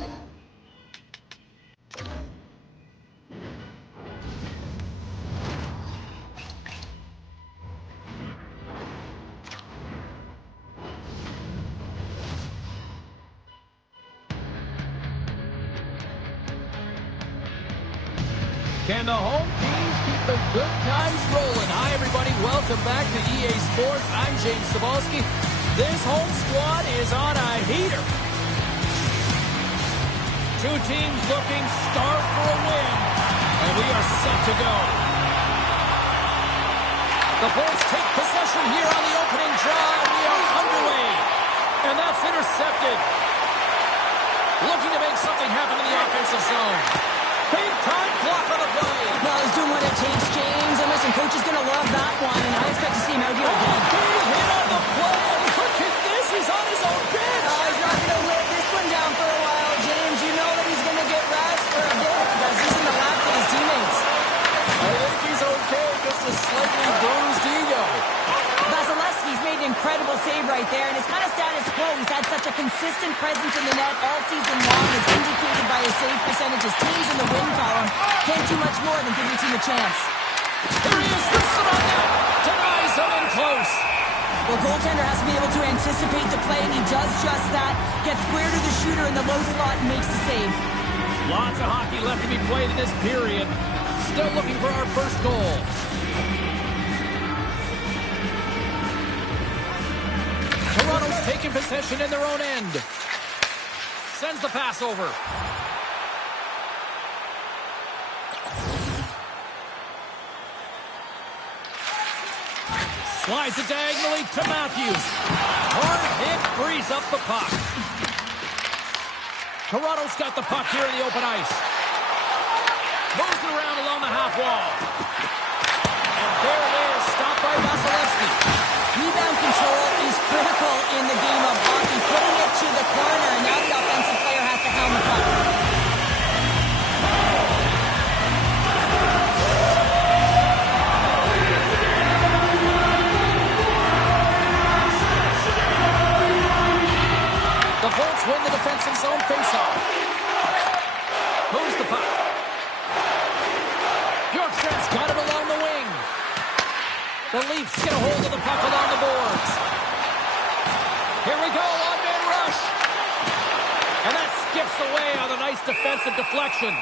Can the home teams keep the good times rolling? Hi, everybody. Welcome back to EA Sports. I'm James Cebulski. This home squad is on a heater. Two teams looking starved for a win, and we are set to go. The Bolts take possession here on the opening draw, and we are underway. And that's intercepted. Looking to make something happen in the offensive zone. Big time block on the play. Well, he's doing what it takes, James. And listen, coach is going to love that one, and I expect to see him out here again. Big hit on the play. Look at this. He's on his own bench. He's not going to live this one down for a while, James. You know that he's going to get rest for a bit because he's in the lap with his teammates. I think he's okay. Just a slightly bruised ego. Vasilevsky's made an incredible save right there, and it's kind of status quo. He's had such a consistent presence in the net all season long, as indicated by his save percentage. His team's in the win column. Can't do much more than give your team a chance. There he is. Lifts it on net. Denies him in close. Well, goaltender has to be able to anticipate the play, and he does just that. Gets square to the shooter in the low slot and makes the save. Lots of hockey left to be played in this period. Still looking for our first goal. Toronto's taking possession in their own end. Sends the pass over. Slides it diagonally to Matthews. Hard hit frees up the puck. Toronto's got the puck here in the open ice. Moves it around along the half wall. And there it is, stopped by Vasilevsky. Rebound control is critical in the game of hockey. Putting it to the corner, and now the offensive player has to helm the puck. The Bolts win the defensive zone faceoff. Moves the puck. Bjorkstrand's got it along the wing. The Leafs get a hold of the puck along the boards. Here we go, on-man rush. And that skips away on a nice defensive deflection.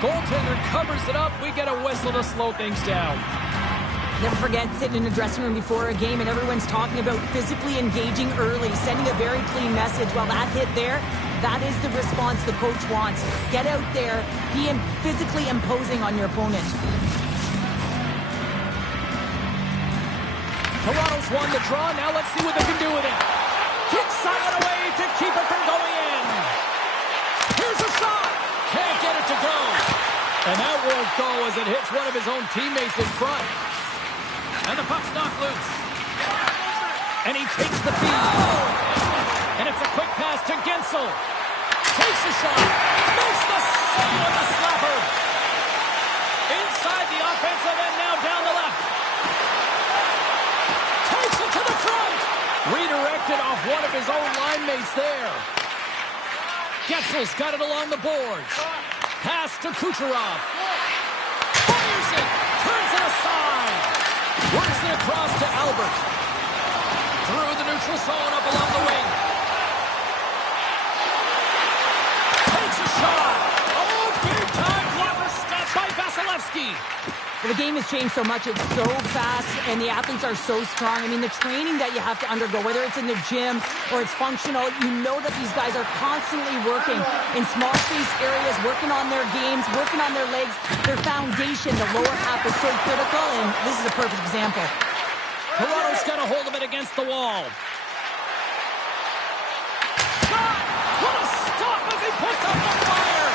Goaltender covers it up. We get a whistle to slow things down. Never forget sitting in a dressing room before a game and everyone's talking about physically engaging early, sending a very clean message. Well, that hit there, that is the response the coach wants. Get out there, be physically imposing on your opponent. Toronto's won the draw. Now let's see what they can do with it. Kicks Simon away to keep it from going in. Here's a shot. Can't get it to go. And that won't go as it hits one of his own teammates in front. And the puck's knocked loose. And he takes the feed. And it's a quick pass to Gensel. Takes a shot. Makes the save with the slapper. Inside the offensive end, now down the left. Takes it to the front. Redirected off one of his own line mates there. Getzel's got it along the boards. Pass to Kucherov. Fires it. Turns it aside. Works it across to Albert. Through the neutral zone up along the wing. Takes a shot. Oh, big time blocker step by Vasilevsky. Well, the game has changed so much. It's so fast, and the athletes are so strong. I mean, the training that you have to undergo, whether it's in the gym or it's functional, you know that these guys are constantly working in small space areas, working on their games, working on their legs. Their foundation, the lower half, is so critical, and this is a perfect example. Toronto's got a hold of it against the wall. Shot! What a stop as he puts up the fire!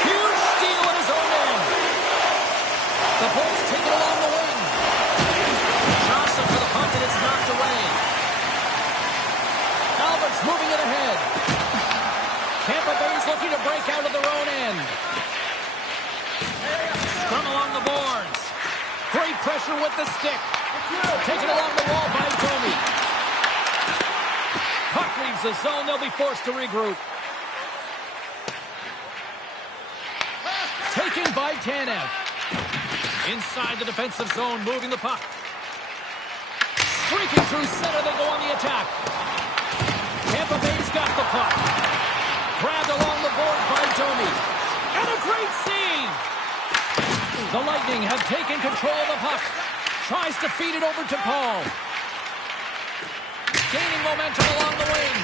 Huge steal at his own end. The Bolts take it along the wing. Johnson for the punt, and it's knocked away. Albert's moving it ahead. Tampa Bay's looking to break out of their own end. Scrum along the boards. Great pressure with the stick. Taken along the wall by Domi. Puck leaves the zone. They'll be forced to regroup. in by Tanev. Inside the defensive zone, moving the puck. Streaking through center, they go on the attack. Tampa Bay's got the puck. Grabbed along the boards by Domi. And a great save! The Lightning have taken control of the puck. Tries to feed it over to Paul. Gaining momentum along the wing.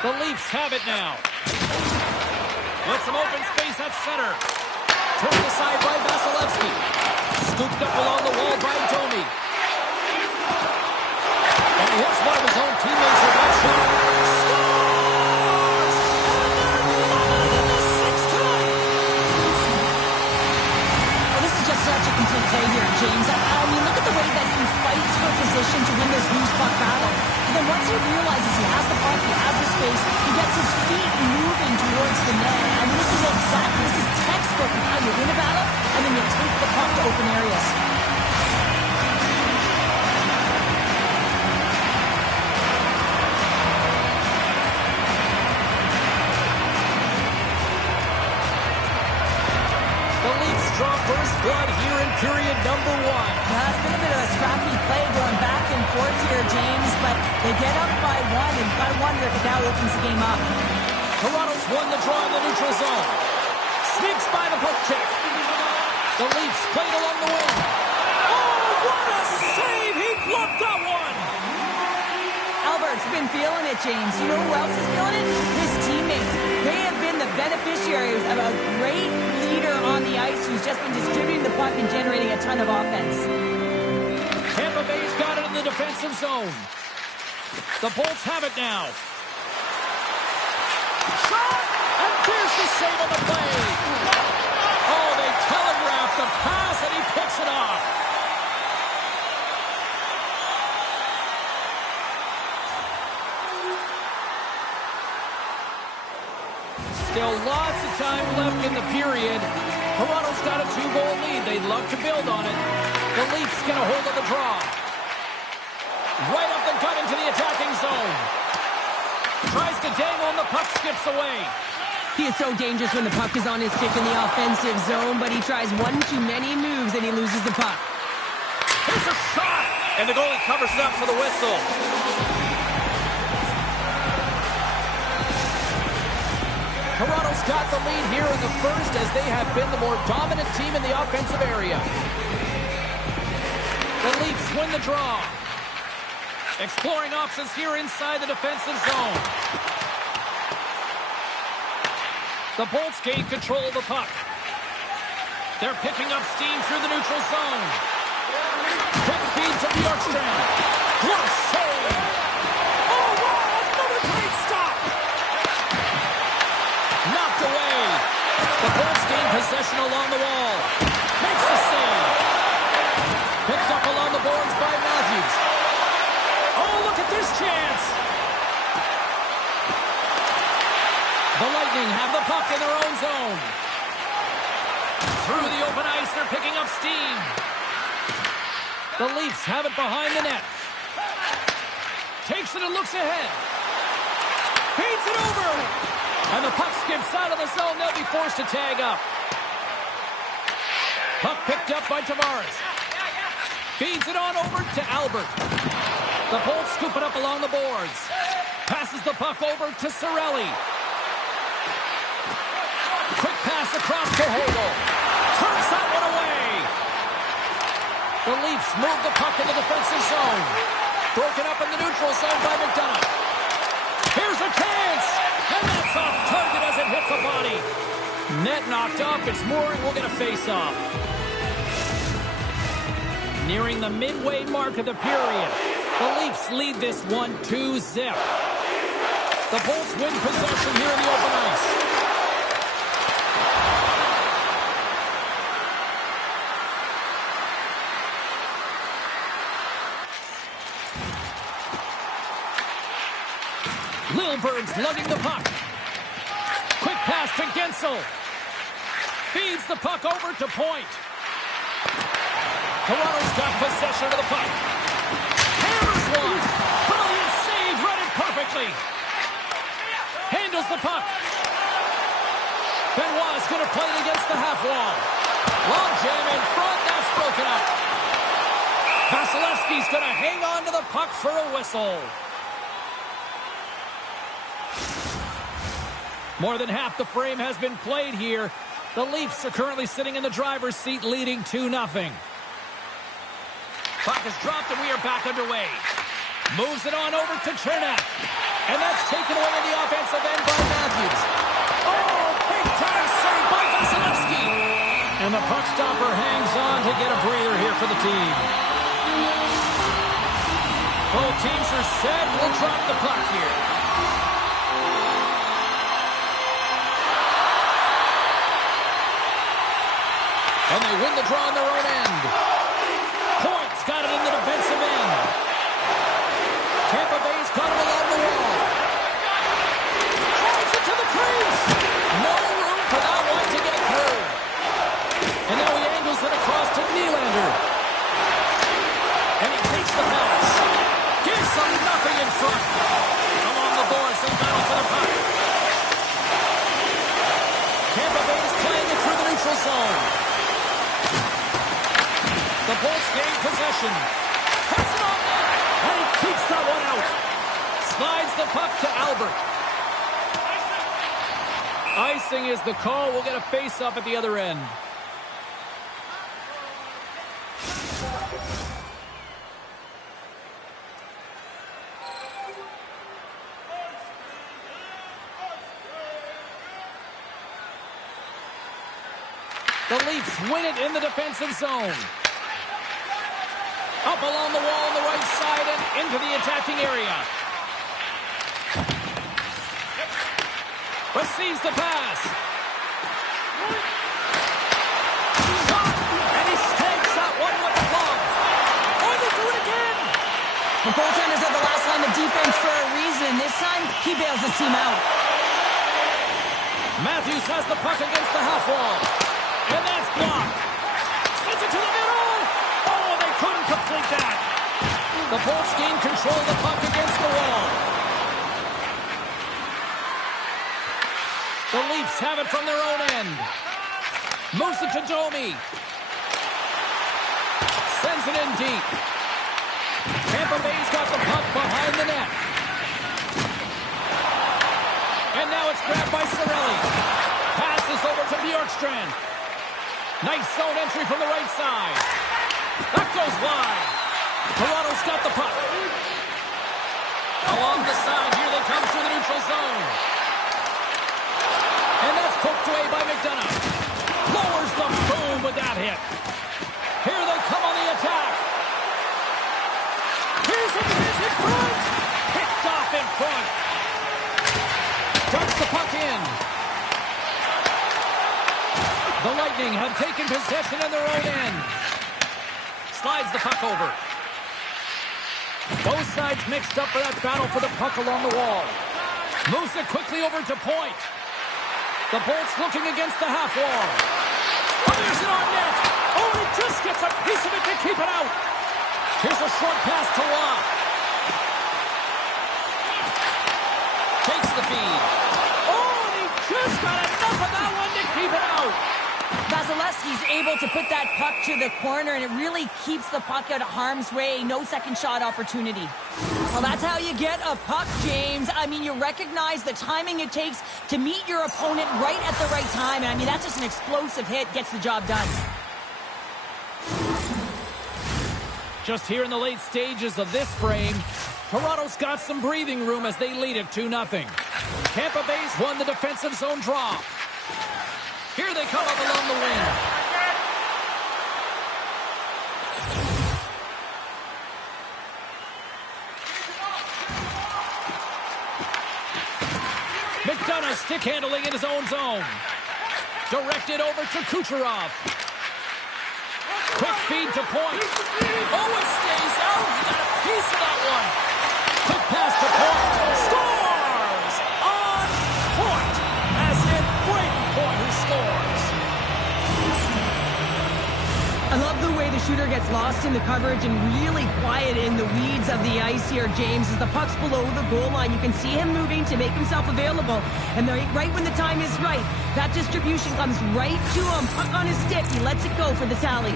The Leafs have it now. With some open space at center. Turned aside by Vasilevsky. Scooped up along the wall by Domi. And he hits one of his own teammates with that shot. Scores! And they're loving it the sixth time! Well, this is just such a complete play here, James. I mean, look at the way that he fights for position to win this loose puck battle. And then once he realizes he has the puck, he has the space, he gets his feet moving towards the net. I mean, this is textbook of how you win a battle, and then you take the puck to open areas. The Leafs draw first blood here in period number 1. It's been a bit of a scrappy play going back and forth here, James, but they get up by 1, and I wonder if it now opens the game up. Toronto's won the draw in the neutral zone. Sneaks by the poke check. The Leafs played along the wing. Oh, what a save! He bluffed that one! Albert's been feeling it, James. You know who else is feeling it? His teammates. They have been the beneficiaries of a great leader on the ice who's just been distributing the puck and generating a ton of offense. Tampa Bay's got it in the defensive zone. The Bolts have it now. Shot! And there's the save on the play. Oh, they telegraphed the pass, and he picks it off. Still lots of time left in the period. Toronto's got a 2-goal lead. They'd love to build on it. The Leafs get a hold of the draw. Right up the gut into the attacking zone. Tries to dangle, and the puck skips away. He is so dangerous when the puck is on his stick in the offensive zone, but he tries one too many moves and he loses the puck. Here's a shot! And the goalie covers it up for the whistle. Toronto's got the lead here in the first as they have been the more dominant team in the offensive area. The Leafs win the draw. Exploring options here inside the defensive zone. The Bolts gain control of the puck. They're picking up steam through the neutral zone. Quick feed to Bjorkstrand. What a save! Oh, wow! Another great stop! Knocked away. The Bolts gain possession along the wall. Makes the save. Picked up along the boards by Matthews. Oh, look at this chance! The Lightning have the puck in their own zone. Through the open ice, they're picking up steam. The Leafs have it behind the net. Takes it and looks ahead. Feeds it over. And the puck skips out of the zone. They'll be forced to tag up. Puck picked up by Tavares. Feeds it on over to Albert. The Bolts scoop it up along the boards. Passes the puck over to Cirelli. Quick pass across to Hagel. Turns that one away. The Leafs move the puck in the defensive zone. Broken up in the neutral zone by McDonough. Here's a chance. And that's off target as it hits the body. Net knocked off. It's Mooring. We'll get a face-off. Nearing the midway mark of the period. The Leafs lead this one 2-0. The Bolts win possession here in the open ice. Lilberg's lugging the puck. Quick pass to Gensel. Feeds the puck over to Point. Toronto's got possession of the puck. Hammers one. Brilliant save, read it perfectly. Handles the puck. Benoit's going to play it the half wall. Long jam in front. That's broken up. Vasilevsky's going to hang on to the puck for a whistle. More than half the frame has been played here. The Leafs are currently sitting in the driver's seat, leading 2-0. Puck is dropped, and we are back underway. Moves it on over to Chernak. And that's taken away in the offensive end by Matthews. Oh, big-time save by Vasilevsky. And the puck stopper hangs on to get a breather here for the team. Both teams are set. We'll drop the puck here. And they win the draw on their own end. Point's got it in the defensive end. Tampa Bay's got it along the wall. Drives it to the crease. No room for that one to get through. And now he angles it across to Nylander. And he takes the pass. Gives them nothing in front. Along the boards, they battle for the puck. Tampa Bay's playing it through the neutral zone. The Bolts gain possession. Pass it on net. And he keeps that one out. Slides the puck to Albert. Icing is the call. We'll get a face-up at the other end. The Leafs win it in the defensive zone. Up along the wall on the right side and into the attacking area. Receives the pass. Shot! And he stakes that one with the glove. Oh, they do it again! The goaltenders at the last line of defense for a reason. This time, he bails his team out. Matthews has the puck against the half wall. And that's blocked. Sends it to the middle. Oh, they couldn't complete that. The Bolts gain control of the puck against the wall. The Leafs have it from their own end. Moves it to Domi. Sends it in deep. Tampa Bay's got the puck behind the net. And now it's grabbed by Cirelli. Passes over to Bjorkstrand. Nice zone entry from the right side. That goes wide. Toronto's got the puck. Along the side, here they come through the neutral zone. And that's poked away by McDonough. Lowers the boom with that hit. Here they come on the attack. Here's a miss in front. Picked off in front. Dumps the puck in. The Lightning have taken possession in their own end. Slides the puck over. Both sides mixed up for that battle for the puck along the wall. Moves it quickly over to point. The Bolts looking against the half wall. Oh, there's it on net. Oh, and it just gets a piece of it to keep it out. Here's a short pass to Law. Takes the feed. Oh, and he just got enough of that one to keep it out. Vasilevsky's able to put that puck to the corner, and it really keeps the puck out of harm's way. No second shot opportunity. Well, that's how you get a puck, James. I mean, you recognize the timing it takes to meet your opponent right at the right time. And I mean, that's just an explosive hit. Gets the job done. Just here in the late stages of this frame, Toronto's got some breathing room as they lead it 2-0. Tampa Bay's won the defensive zone draw. Here they come up along the wing. McDonough stick handling in his own zone. Directed over to Kucherov. Quick feed to point. Oh, it stays out. He got a piece of that one. Quick pass to point. Scores! On point. As in Brayden Point who scores. I love the way the shooter shooter gets lost in the coverage and really quiet in the weeds of the ice here, James. As the puck's below the goal line, you can see him moving to make himself available. And right when the time is right, that distribution comes right to him. Puck on his stick. He lets it go for the tally.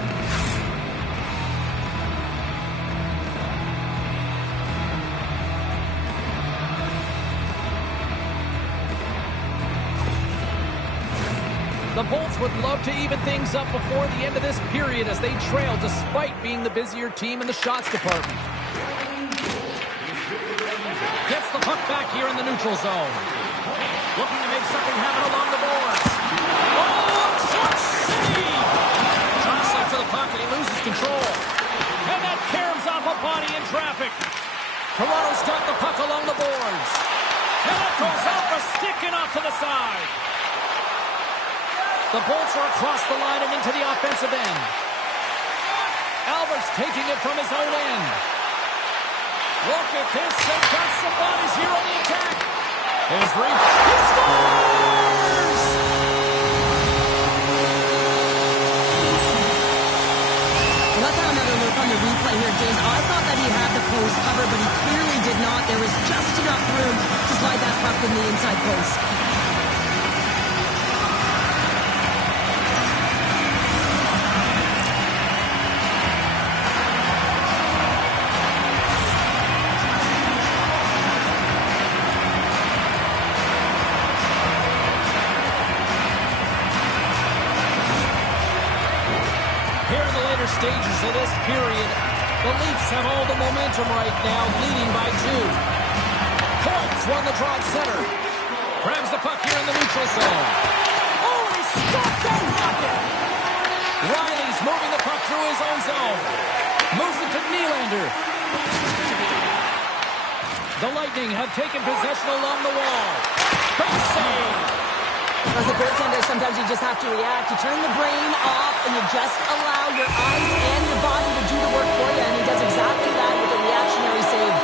The Bolts would love to even things up before the end of this period as they trail despite being the busier team in the shots department. Gets the puck back here in the neutral zone. Looking to make something happen along the boards. Oh, shot save! Jostling for the puck and he loses control. And that caroms off a body in traffic. Toronto's got the puck along the boards. And it goes off a stick and off to the side. The Bolts are across the line and into the offensive end. Albert's taking it from his own end. Look at this. They've got some bodies here on the attack. His reach. He scores! Let's have another look on the replay here, James. I thought that he had the post covered, but he clearly did not. There was just enough room to slide that puck in the inside post. Stages of this period, the Leafs have all the momentum right now, leading by 2. Points won the draw at center. Grabs the puck here in the neutral zone. Oh, he stopped that rocket! Riley's moving the puck through his own zone. Moves it to Nylander. The Lightning have taken possession along the wall. Big save! As a goaltender, sometimes you just have to react. You turn the brain off and you just allow your eyes and your body to do the work for you, and he does exactly that with a reactionary save.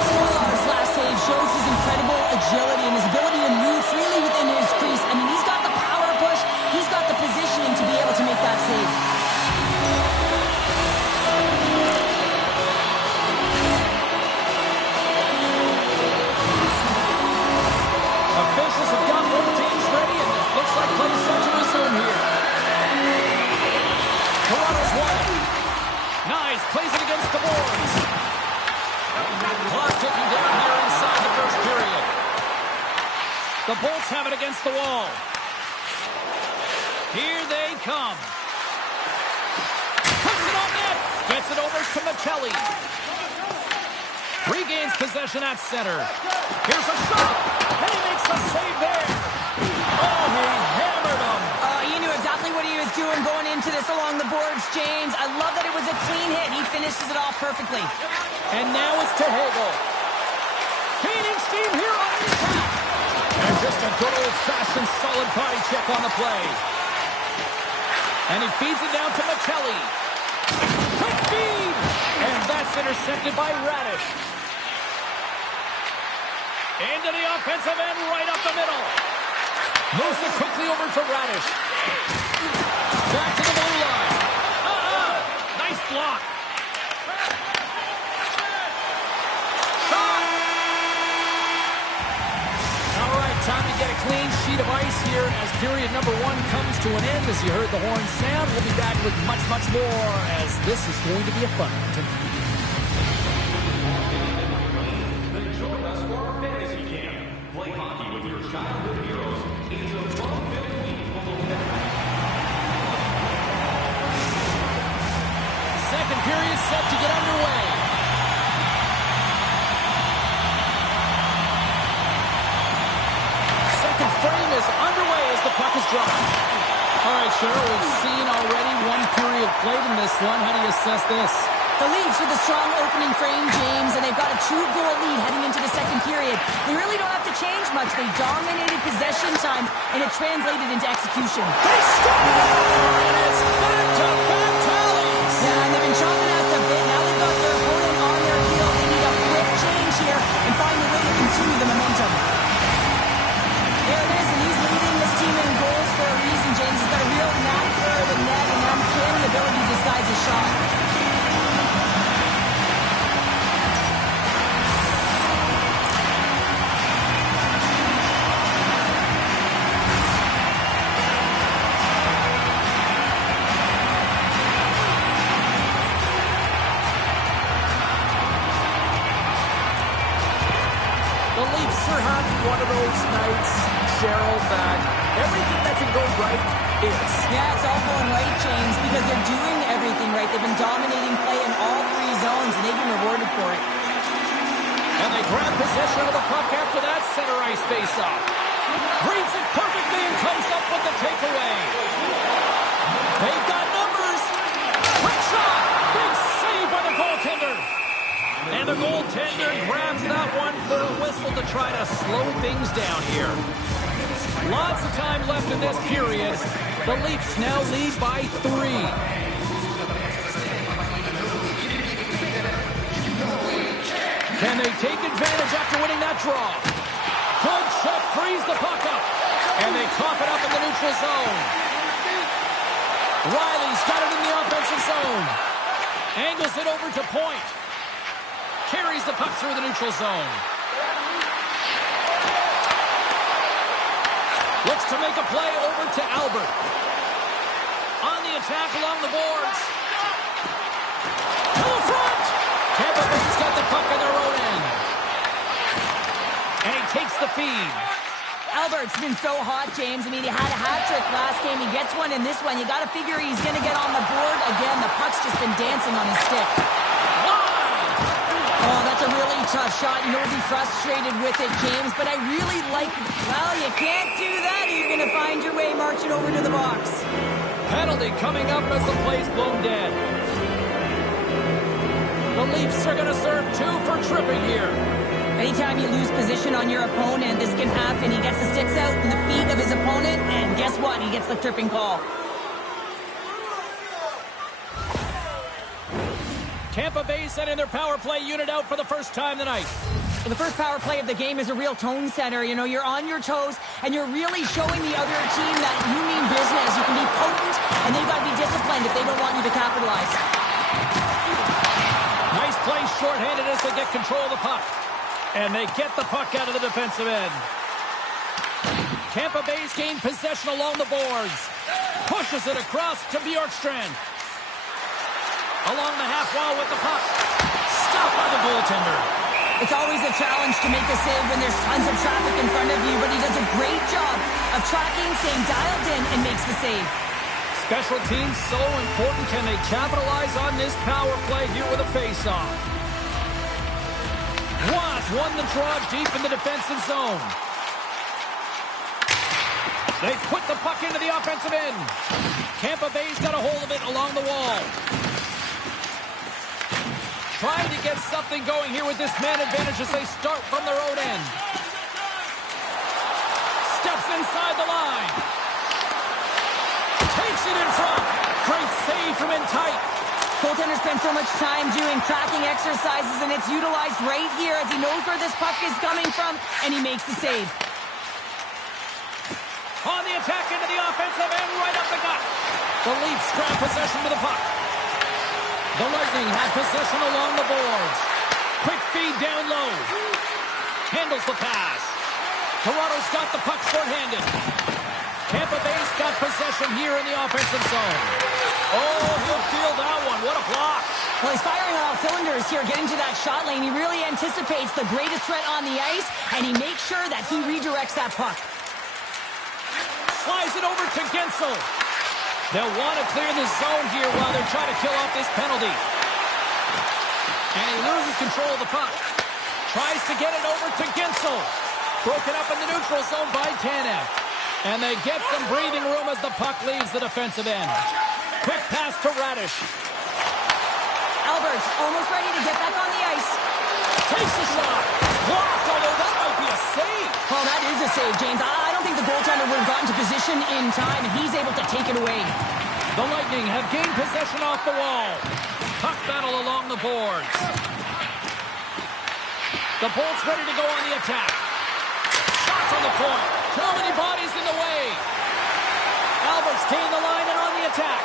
His last save shows his incredible agility and his ability to move freely within his crease. I mean, he's got the power push, he's got the positioning to be able to make that save. Officials have got both teams ready, and it looks like play is set to resume here. Toronto's won it. Nice, plays it against the boards. Clock ticking down here inside the first period. The Bolts have it against the wall. Here they come. Puts it on net. Gets it over to Michelli. Regains possession at center. Here's a shot. And he makes the save there. Oh, he hammered him. He knew exactly what he was doing going into this along the boards, James. I love that it was a clean hit. He finishes it off perfectly. And now it's to Hagel. Gaining steam here on the attack. And just a good old-fashioned solid body check on the play. And he feeds it down to Michelli. Quick feed. And that's intercepted by Radish. Into the offensive end, right up the middle. Moves it quickly over to Radish. Back to the blue line. Nice block. Shot. All right, time to get a clean sheet of ice here as period number 1 comes to an end. As you heard the horn sound, we'll be back with much, much more as this is going to be a fun one tonight. Play hockey with your childhood heroes. It's a fun-filled week full of Second period set to get underway. Second frame is underway as the puck is dropped. All right, Cheryl, we've seen already one period played in this one. How do you assess this? The Leafs with a strong opening frame, James, and they've got a 2-goal lead heading into the second period. They really don't have to change much. They dominated possession time, and it translated into execution. They score! And it's back-to-back tallies! Yeah, and they've been chomping at the bit. Now they've got their opponent on their heel. They need a quick change here and find a way to continue the momentum. There it is, and he's leading this team in goals for a reason, James. He's got a real knack for the net and uncanny ability to disguise his The Leafs are having one of those nights, Cheryl, that everything that can go right is. Yeah, it's all going right, James, because they're doing everything right. They've been dominating play in all three zones, and they've been rewarded for it. And they grab possession of the puck after that center ice face-off. Reads it perfectly and comes up with the takeaway. They've got numbers. Quick shot. Big save by the goaltender. And the goaltender grabs that one for a whistle to try to slow things down here. Lots of time left in this period. The Leafs now lead by 3. Can they take advantage after winning that draw? Good check, frees the puck up. And they cough it up in the neutral zone. Riley's got it in the offensive zone. Angles it over to point. Carries the puck through the neutral zone. Looks to make a play over to Albert. On the attack along the boards. To the front! Tampa Bay's got the puck in their own end. And he takes the feed. Albert's been so hot, James. I mean, he had a hat trick last game. He gets one in this one. You got to figure he's going to get on the board again. The puck's just been dancing on his stick. Oh, that's a really tough shot. You know, he'll be frustrated with it, James. But I really like it. Well, you can't do that, or you're going to find your way marching over to the box. Penalty coming up as the play's blown dead. The Leafs are going to serve 2 for tripping here. Anytime you lose position on your opponent, this can happen. He gets the sticks out in the feet of his opponent, and guess what? He gets the tripping call. Tampa Bay sending their power play unit out for the first time tonight. The first power play of the game is a real tone setter. You know, you're on your toes, and you're really showing the other team that you mean business. You can be potent, and they've got to be disciplined if they don't want you to capitalize. Nice play shorthanded as they get control of the puck. And they get the puck out of the defensive end. Tampa Bay's gained possession along the boards. Pushes it across to Bjorkstrand. Along the half wall with the puck. Stopped by the goaltender. It's always a challenge to make a save when there's tons of traffic in front of you, but he does a great job of tracking, staying dialed in, and makes the save. Special teams so important. Can they capitalize on this power play here with a face-off? Watt won the draw deep in the defensive zone. They put the puck into the offensive end. Tampa Bay's got a hold of it along the wall. Trying to get something going here with this man advantage as they start from their own end. Steps inside the line. Takes it in front. Great save from in tight. Goaltender spends so much time doing tracking exercises, and it's utilized right here as he knows where this puck is coming from, and he makes the save. On the attack into the offensive end, right up the gut. The Leafs grab possession with the puck. The Lightning have possession along the boards. Quick feed down low. Handles the pass. Toronto's got the puck short-handed. Tampa Bay's got possession here in the offensive zone. Oh, he'll feel that one. What a block. Well, he's firing on all cylinders here, getting to that shot lane. He really anticipates the greatest threat on the ice, and he makes sure that he redirects that puck. Slides it over to Gensel. They'll want to clear the zone here while they're trying to kill off this penalty. And he loses control of the puck. Tries to get it over to Gensel. Broken up in the neutral zone by Tanev. And they get some breathing room as the puck leaves the defensive end. Quick pass to Radish. Albert's almost ready to get back on the ice. Takes a shot. Blocked, although that might be a save. Well, that is a save, James. I don't think the goaltender would have gotten to position in time, and he's able to take it away. The Lightning have gained possession off the wall. Puck battle along the boards. The Bolts ready to go on the attack. Shots on the point. Too many bodies in the way. Albert's gained the line and on the attack.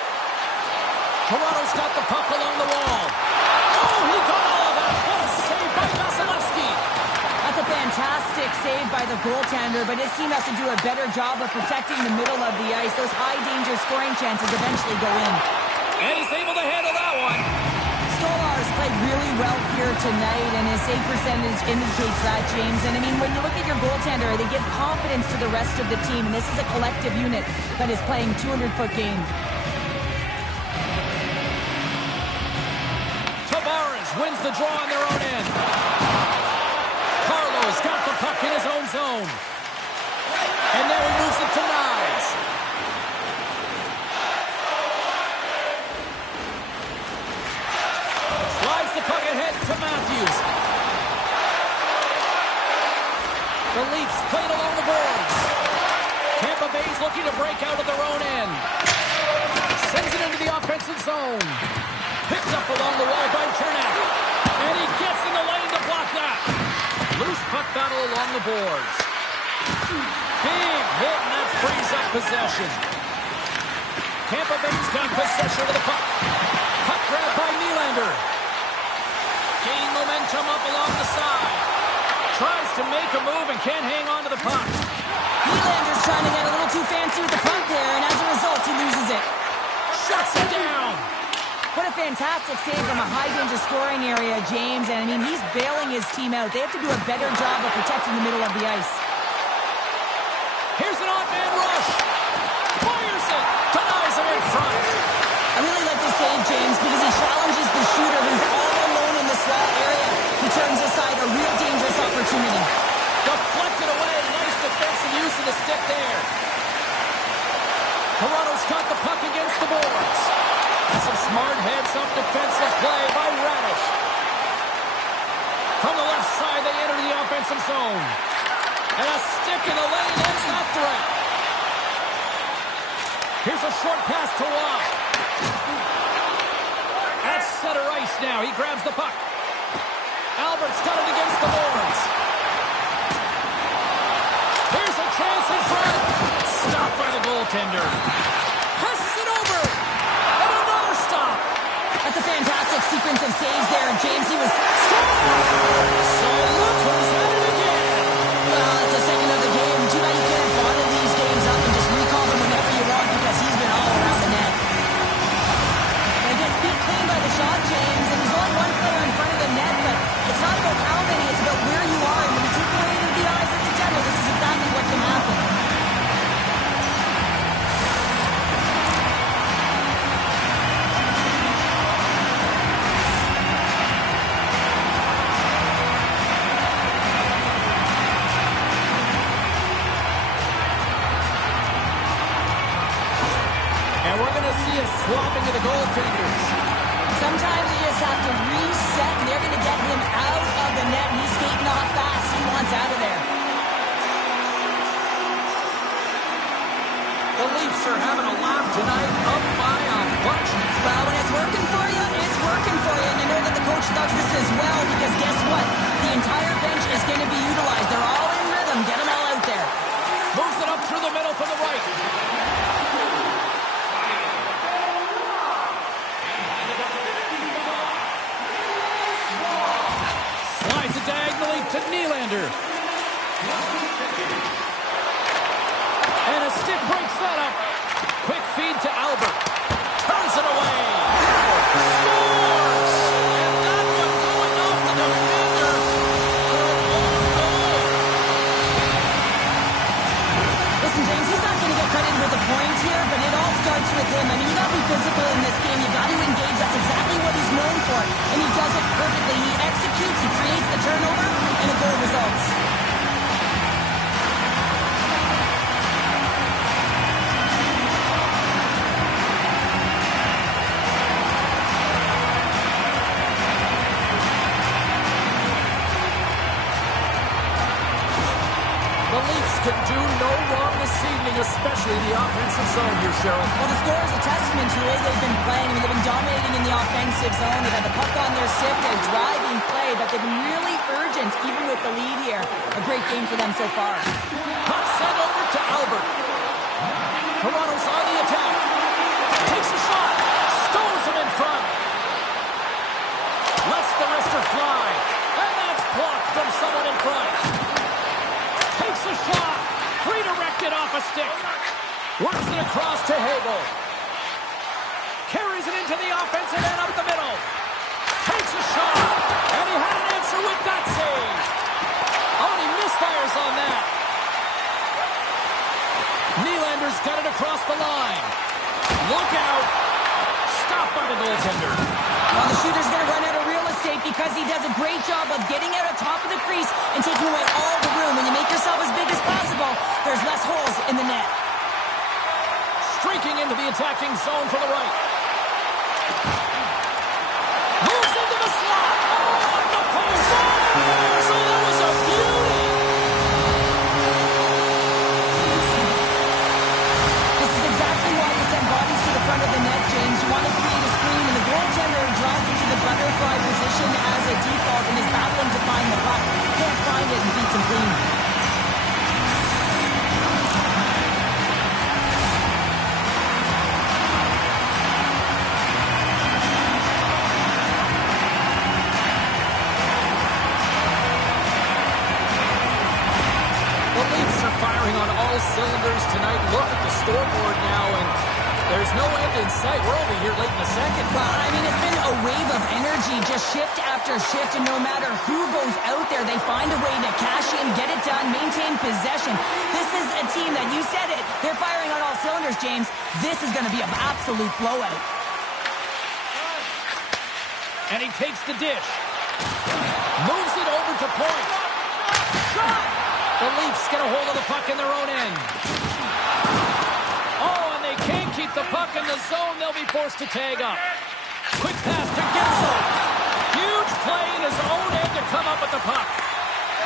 Toronto's got the puck along the wall. Oh, he got all of that. What a save by Vasilevsky. That's a fantastic save by the goaltender, but his team has to do a better job of protecting the middle of the ice. Those high-danger scoring chances eventually go in. And he's able to handle that one. Stolar's played really well here tonight, and his save percentage indicates that, James. And I mean, when you look at your goaltender, they give confidence to the rest of the team, and this is a collective unit that is playing 200-foot game. Tavares wins the draw on their own end. Carlo's got the puck in his own zone. And now he moves it to Nyes. Slides the puck ahead to Matthews. The Leafs played along the boards. Tampa Bay's looking to break out of their own end. Sends it into the offensive zone. Picked up along the wall by Chernak. And he gets in the lane to block that. Loose puck battle along the boards. Big hit, and that frees up possession. Tampa Bay's got possession of the puck. Puck grab by Nylander. Gain momentum up along the side. Tries to make a move and can't hang on to the puck. Nylander's trying to get a little too fancy with the puck there, and as a result, he loses it. Shuts it down. What a fantastic save from a high-danger scoring area, James. And, I mean, he's bailing his team out. They have to do a better job of protecting the middle of the ice. Here's an odd-man rush. Fires it. Denies him in front. I really like this save, James, because he challenges the shooter who's all alone in the slot area. He turns aside a real dangerous opportunity. Deflected away. Nice defensive use of the stick there. Toronto's got the puck against the boards. Some smart heads-up defensive play by Radish. From the left side, they enter the offensive zone. And a stick in the lane ends that threat. Here's a short pass to Waugh. At center ice now. He grabs the puck. Albert's got it against the boards. Here's a chance in front. Stopped by the goaltender. Passes it over. And another stop. That's a fantastic sequence of saves there, James. He was So look who's at it again. well, it's the second of the game. Too bad you can't bottle these games up and just recall them whenever you want because he's been all around the net. And it gets beat clean by the shot, James. And there's only one player in front of the net, but it's not about how many, it's about where you are. And when you take away into the eyes of the devil, this is exactly what can happen. And we're going to see a swapping of the goaltenders. Sometimes you just have to reset, and they're going to get him out of the net. He's skating off fast. He wants out of there. The Leafs are having a laugh tonight, up by a bunch. Well, when it's working for you, it's working for you. And I know that the coach loves this as well because guess what? The entire bench is going to be utilized. They're all in rhythm. Get them all out there. Moves it up through the middle to the right. Slides it diagonally to Nylander. And a stick breaks that up. Quick feed to Albert. Turns it away. Scores! And that one going off the defender for a long goal. Listen, James, he's not going to get credited with a point here, but it all starts with him. I mean, you got to be physical in this game. You got to engage. That's exactly what he's known for. And he does it perfectly. He executes, he creates the turnover, and a goal results. The Leafs can do no wrong this evening, especially the offensive zone here, Cheryl. Well, the score is a testament to the way they've been playing. I mean, they've been dominating in the offensive zone. They've had the puck on their stick. They're driving play, but they've been really urgent, even with the lead here. A great game for them so far. Puck sent over to Albert. Toronto's on the attack. Takes a shot. Stones him in front. Lets the wrister fly. And that's blocked from someone in front. Takes a shot. Redirected off a stick. Works it across to Hagel. Carries it into the offensive end up the middle. Takes a shot. And he had an answer with that save. Oh, and he misfires on that. Nylander's got it across the line. Look out. Stopped by the goaltender. Well, the shooter's going to run out of real estate because he does a great job of getting out on top of the crease and taking away all the room. When you make yourself as big as possible, there's less holes in the net. Streaking into the attacking zone for the right. Moves into the slot. Oh, off the post. So that was a beauty. This is exactly why you send bodies to the front of the net, James. You want to create a screen, and the goaltender drops into the butterfly position as a default and is battling to find the puck. Can't find it and beats him clean. Cylinders tonight. Look at the scoreboard now, and there's no end in sight. We're over here late in the second. Well, I mean, it's been a wave of energy, just shift after shift, and no matter who goes out there, they find a way to cash in, get it done, maintain possession. This is a team that, you said it, they're firing on all cylinders, James. This is going to be an absolute blowout. And he takes the dish. Moves it over to point. Shot! The Leafs get a hold of the puck in their own end. Oh, and they can't keep the puck in the zone. They'll be forced to tag up. Quick pass to Gensel. Huge play in his own end to come up with the puck.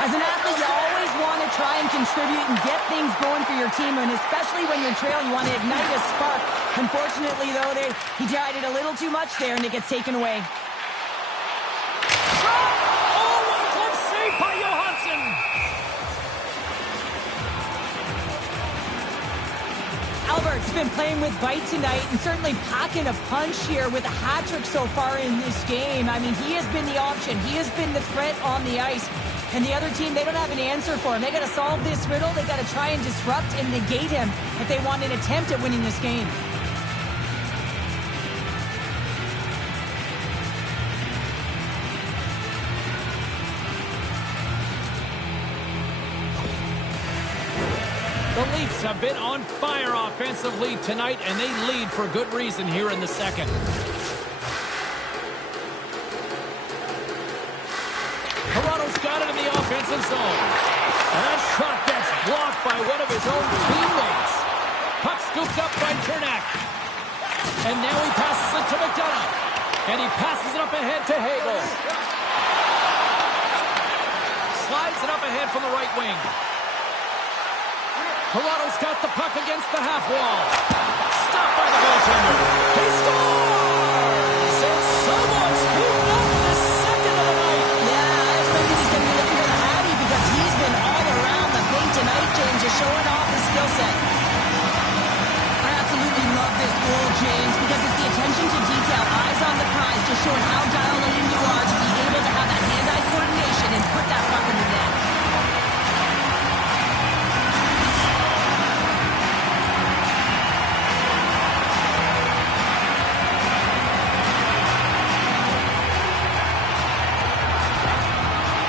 As an athlete, you always want to try and contribute and get things going for your team, and especially when you're trailing, you want to ignite a spark. Unfortunately, though, he tried it a little too much there, and it gets taken away. Shot! Oh, what a close save by Johansson. Albert's been playing with bite tonight and certainly packing a punch here with a hat trick so far in this game. I mean, he has been the option. He has been the threat on the ice. And the other team, they don't have an answer for him. They got to solve this riddle. They got to try and disrupt and negate him if they want an attempt at winning this game. The Leafs have been on fire offensively tonight, and they lead for good reason here in the second. Toronto's got it in the offensive zone. And that shot gets blocked by one of his own teammates. Puck scooped up by Cernak. And now he passes it to McDonough. And he passes it up ahead to Hagel. Slides it up ahead from the right wing. Toronto's got the puck against the half wall. Stopped by the goaltender. He scores! And someone's heating up in the second of the night. Yeah, I expect he's going to be looking for the Hattie because he's been all around the paint tonight, James, just showing off his skill set. I absolutely love this goal, James, because it's the attention to detail, eyes on the prize, just showing how dialed in you are to be able to have that hand-eye coordination and put that puck in the net.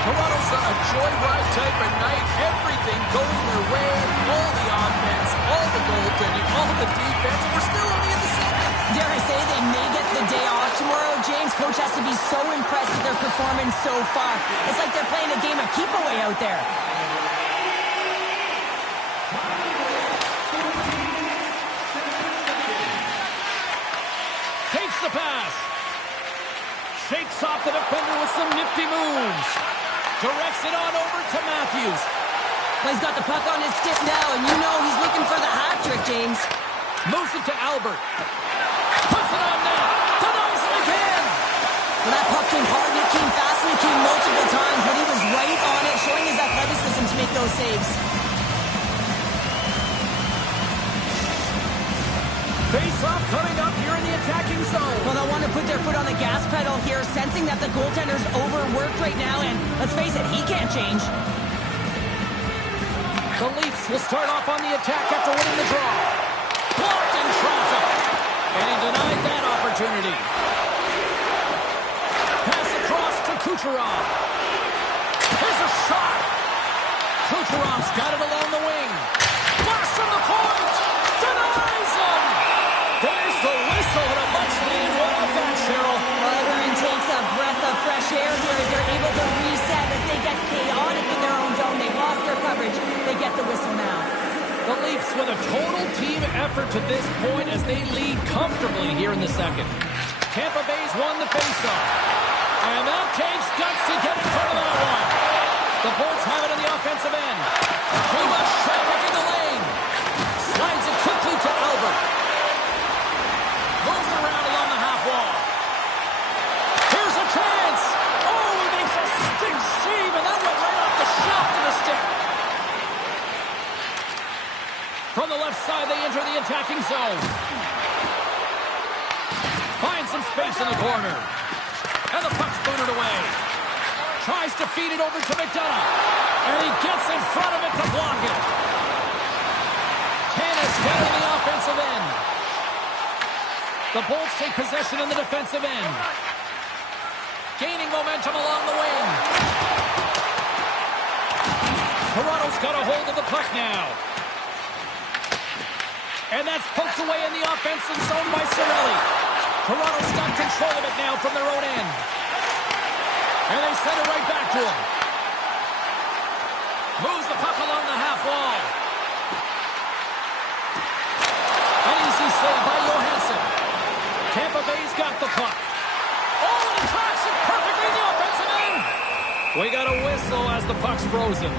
Toronto's a joyride type of night. Everything going their way. All the offense, all the goaltending, all the defense. We're still only in the second. Dare I say they may get the day off tomorrow, James? Coach has to be so impressed with their performance so far. It's like they're playing a game of keep-away out there. Takes the pass. Shakes off the defender with some nifty moves. Directs it on over to Matthews. Well, he's got the puck on his stick now, and you know he's looking for the hat trick, James. Moves it to Albert. Puts it on net. Denies him again. Well, that puck came hard, and it came fast, and it came multiple times, but he was right on it, showing his athleticism to make those saves. Face-off coming up here in the attacking zone. Well, they'll want to put their foot on the gas pedal here, sensing that the goaltender's overworked right now, and let's face it, he can't change. The Leafs will start off on the attack after winning the draw. Blocked in traffic. And he denied that opportunity. Pass across to Kucherov. Here's a shot. Kucherov's got it along the wing. Blast from the point. Denies him. There's the whistle and a much-needed one off that, Cheryl. Well, everyone takes a breath of fresh air here as they're able to reset as they get chaotic in their own zone. They've lost their coverage. They get the whistle now. The Leafs with a total team effort to this point as they lead comfortably here in the second. Tampa Bay's won the faceoff. And that takes guts to get in front of that one. The Bolts have it in the offensive end. Too much traffic in the lane. Slides it quickly to Albert. Moves around along the half wall. Here's a chance. Oh, he makes a stick save, and that went right off the shaft of the stick. From the left side, they enter the attacking zone. Find some space in the corner. And the puck's booted away. Tries to feed it over to McDonough. And he gets in front of it to block it. Canis got in the offensive end. The Bolts take possession in the defensive end. Gaining momentum along the wing. Toronto's got a hold of the puck now. And that's poked away in the offensive zone by Cirelli. Toronto's got control of it now from their own end. And they send it right back to him. Moves the puck along the half wall. An easy save by Johansson. Tampa Bay's got the puck. Oh, and he tracks it perfectly in the offensive end. We got a whistle as the puck's frozen.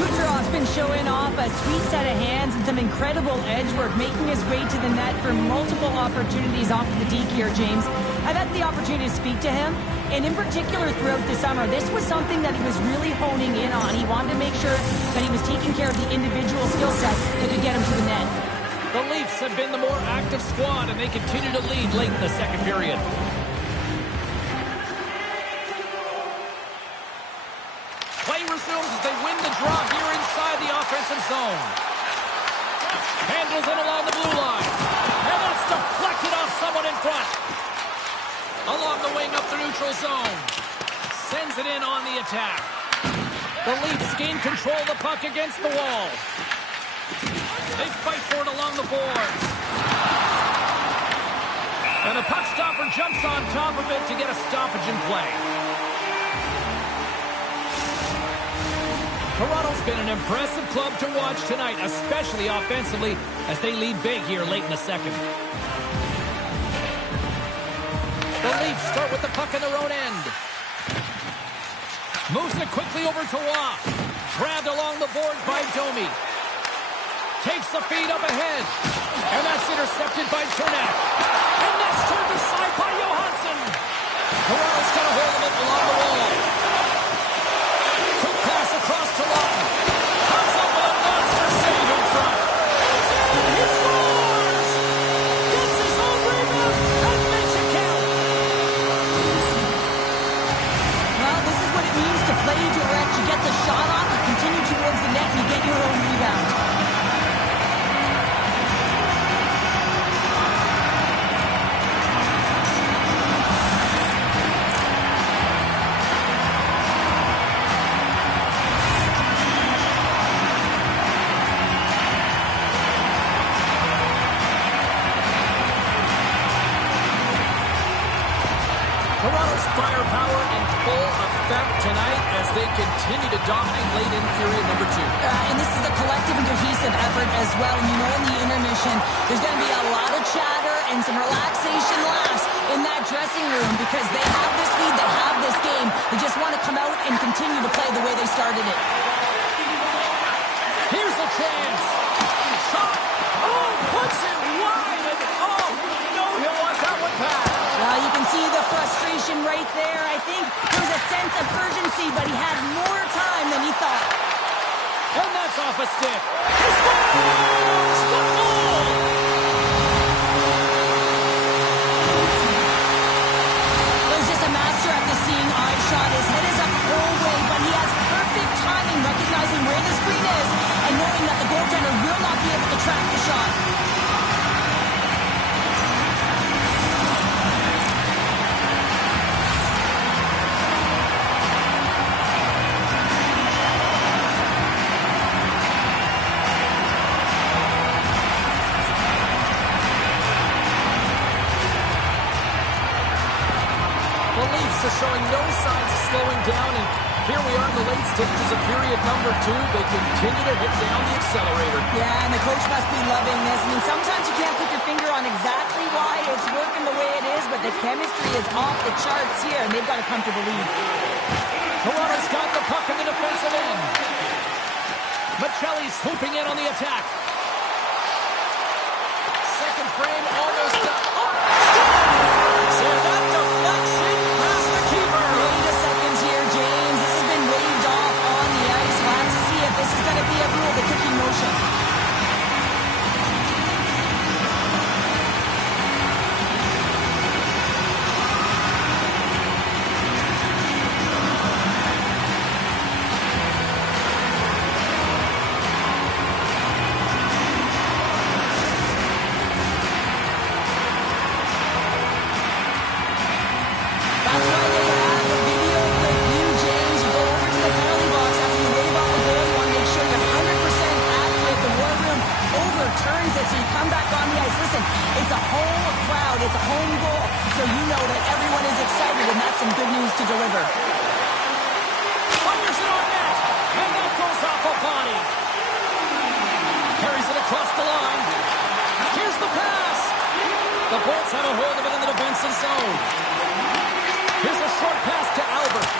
Kucherov's been showing off a sweet set of hands and some incredible edge work, making his way to the net for multiple opportunities off the deke here, James. I've had the opportunity to speak to him, and in particular throughout the summer, this was something that he was really honing in on. He wanted to make sure that he was taking care of the individual skill set that could get him to the net. The Leafs have been the more active squad, and they continue to lead late in the second period. Play resumes as they win the draw here inside the offensive zone. Handles it along the blue line. And that's deflected off someone in front. Along the wing up the neutral zone. Sends it in on the attack. The Leafs gain control of the puck against the wall. They fight for it along the boards. And the puck stopper jumps on top of it to get a stoppage in play. Toronto's been an impressive club to watch tonight, especially offensively, as they lead big here late in the second. The Leafs start with the puck in their own end. Moves it quickly over to Waugh. Grabbed along the boards by Domi. Takes the feed up ahead. And that's intercepted by Cernak. And that's turned aside by Johansson. Toronto's got a hold of it along the wall. Quick pass across to Lawton. Comes up with a monster save in front. It's in! He scores! Gets his own rebound and makes it count. Well, this is what it means to play direct. You get the shot off, you continue towards the net, and you get your own rebound. Toronto's firepower in full effect tonight as they continue to dominate late in period number 2. And this is a collective and cohesive effort as well. And you know in the intermission, there's going to be a lot of chatter and some relaxation laughs in that dressing room because they have this lead, they have this game. They just want to come out and continue to play the way they started it. Here's a chance. Shot. Oh, puts it wide. And oh, you know he'll want that one back. Well, you can see the frustration right there. I think there was a sense of urgency, but he had more time than he thought. And that's off a stick. He scores! The goal! He's just a master at the seeing eye shot. His head is up the whole way, but he has perfect timing, recognizing where the screen is and knowing that the goaltender will not be able to track the shot. are showing no signs of slowing down, and here we are in the late stages of period number 2. They continue to hit down the accelerator. Yeah, and the coach must be loving this. I mean, sometimes you can't put your finger on exactly why it's working the way it is, but the chemistry is off the charts here, and they've got a comfortable lead. Toronto's got the puck in the defensive end. Michelli's swooping in on the attack. Second frame almost done. Oh, so that deflection past the keeper. Wait a second here, James. This has been waved off on the ice. We'll have to see if this is going to be a rule, the kicking motion. The Bolts have a hold of it in the defensive zone. Here's a short pass to Albert.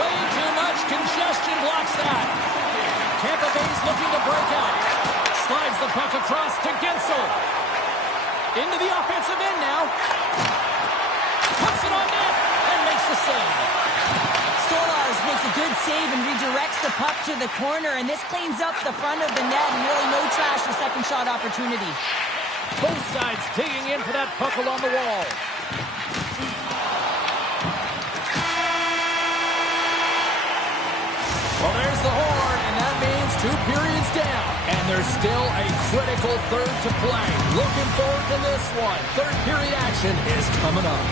Way too much congestion blocks that. Tampa Bay's looking to break out. Slides the puck across to Gensel. Into the offensive end now. Puts it on net and makes the save. Stolarz makes a good save and redirects the puck to the corner, and this cleans up the front of the net, and really no trash for second shot opportunity. Both sides digging in for that puck along the wall. Well, there's the horn, and that means 2 periods down. And there's still a critical third to play. Looking forward to this one. Third period action is coming up.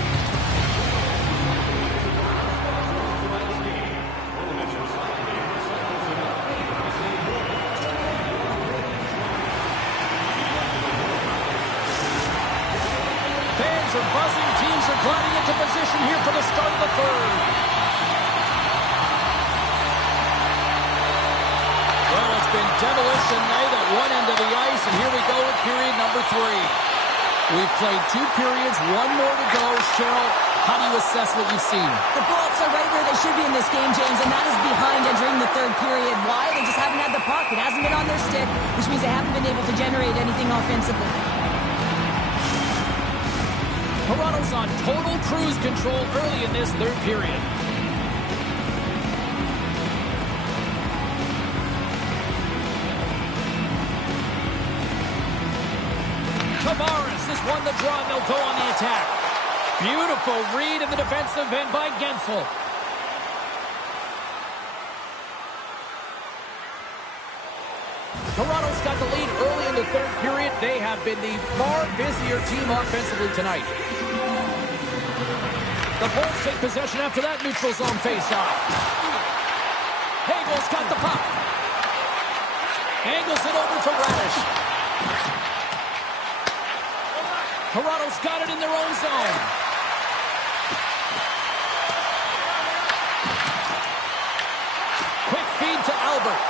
Fans are buzzing. Teams are gliding into position here for the start of the third. Well, it's been demolition night at one end of the ice, and here we go with period number 3. We've played 2 periods, 1 more to go. Cheryl, how do you assess what you've seen? The Bolts are right where they should be in this game, James, and that is behind entering the third period. Why? They just haven't had the puck. It hasn't been on their stick, which means they haven't been able to generate anything offensively. Toronto's on total cruise control early in this third period. Tavares has won the draw, and they'll go on the attack. Beautiful read in the defensive end by Gensel. Toronto's got the lead early in the third period. They have been the far busier team offensively tonight. The Bolts take possession after that neutral zone faceoff. Hagel's got the puck. Angles it over to Radish. Toronto's got it in their own zone. Quick feed to Albert.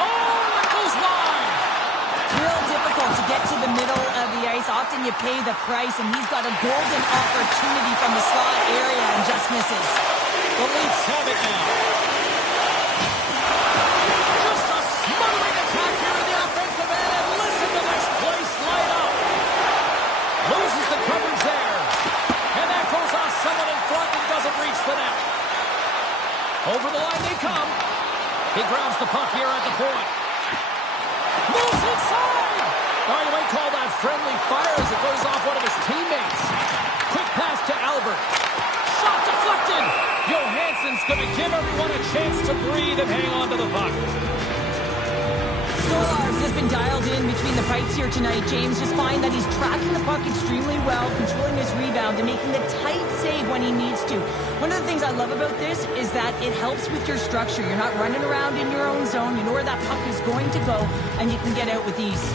Oh, that goes wide. Real difficult to get to the middle of the ice. Often you pay the price, and he's got a golden opportunity from the slot area and just misses. The Leafs have it now. Just a smothering attack here in the offensive end, and listen to this place light up. Loses the coverage there. And that goes off someone in front and doesn't reach the net. Over the line they come. He grabs the puck here at the point. Moves inside. Oh, you might call that friendly fire as it goes off one of his teammates. Quick pass to Albert. Shot deflected. Johansson's going to give everyone a chance to breathe and hang on to the puck. Stolarz has been dialed in between the fights here tonight, James. Just find that he's tracking the puck extremely well, controlling his rebound, and making the tight save when he needs to. One of the things I love about this is that it helps with your structure. You're not running around in your own zone. You know where that puck is going to go, and you can get out with ease.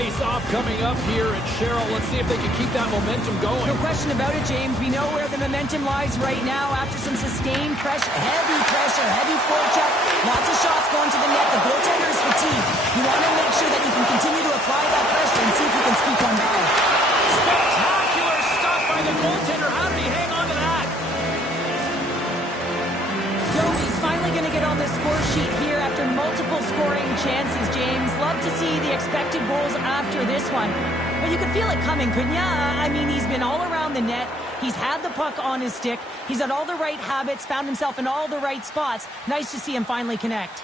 Face-off coming up here, and Cheryl, let's see if they can keep that momentum going. No question about it, James. We know where the momentum lies right now after some sustained pressure, heavy forecheck, lots of shots going to the net. The goaltender is fatigued. You want to make sure that you can continue to apply that pressure and see if you can squeak one by. Spectacular stop by the goaltender. How did he hang on to that? He's finally going to get on the score sheet here after multiple scoring chances, James. Love to see the expected goals after this one. But you could feel it coming, couldn't you? I mean, he's been all around the net. He's had the puck on his stick. He's had all the right habits, found himself in all the right spots. Nice to see him finally connect.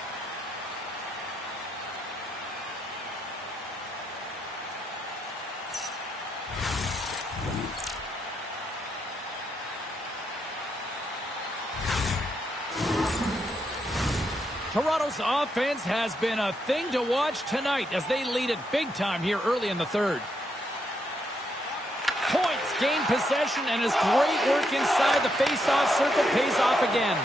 Toronto's offense has been a thing to watch tonight as they lead it big time here early in the third. Points, gain possession, and his great work inside the face-off circle pays off again.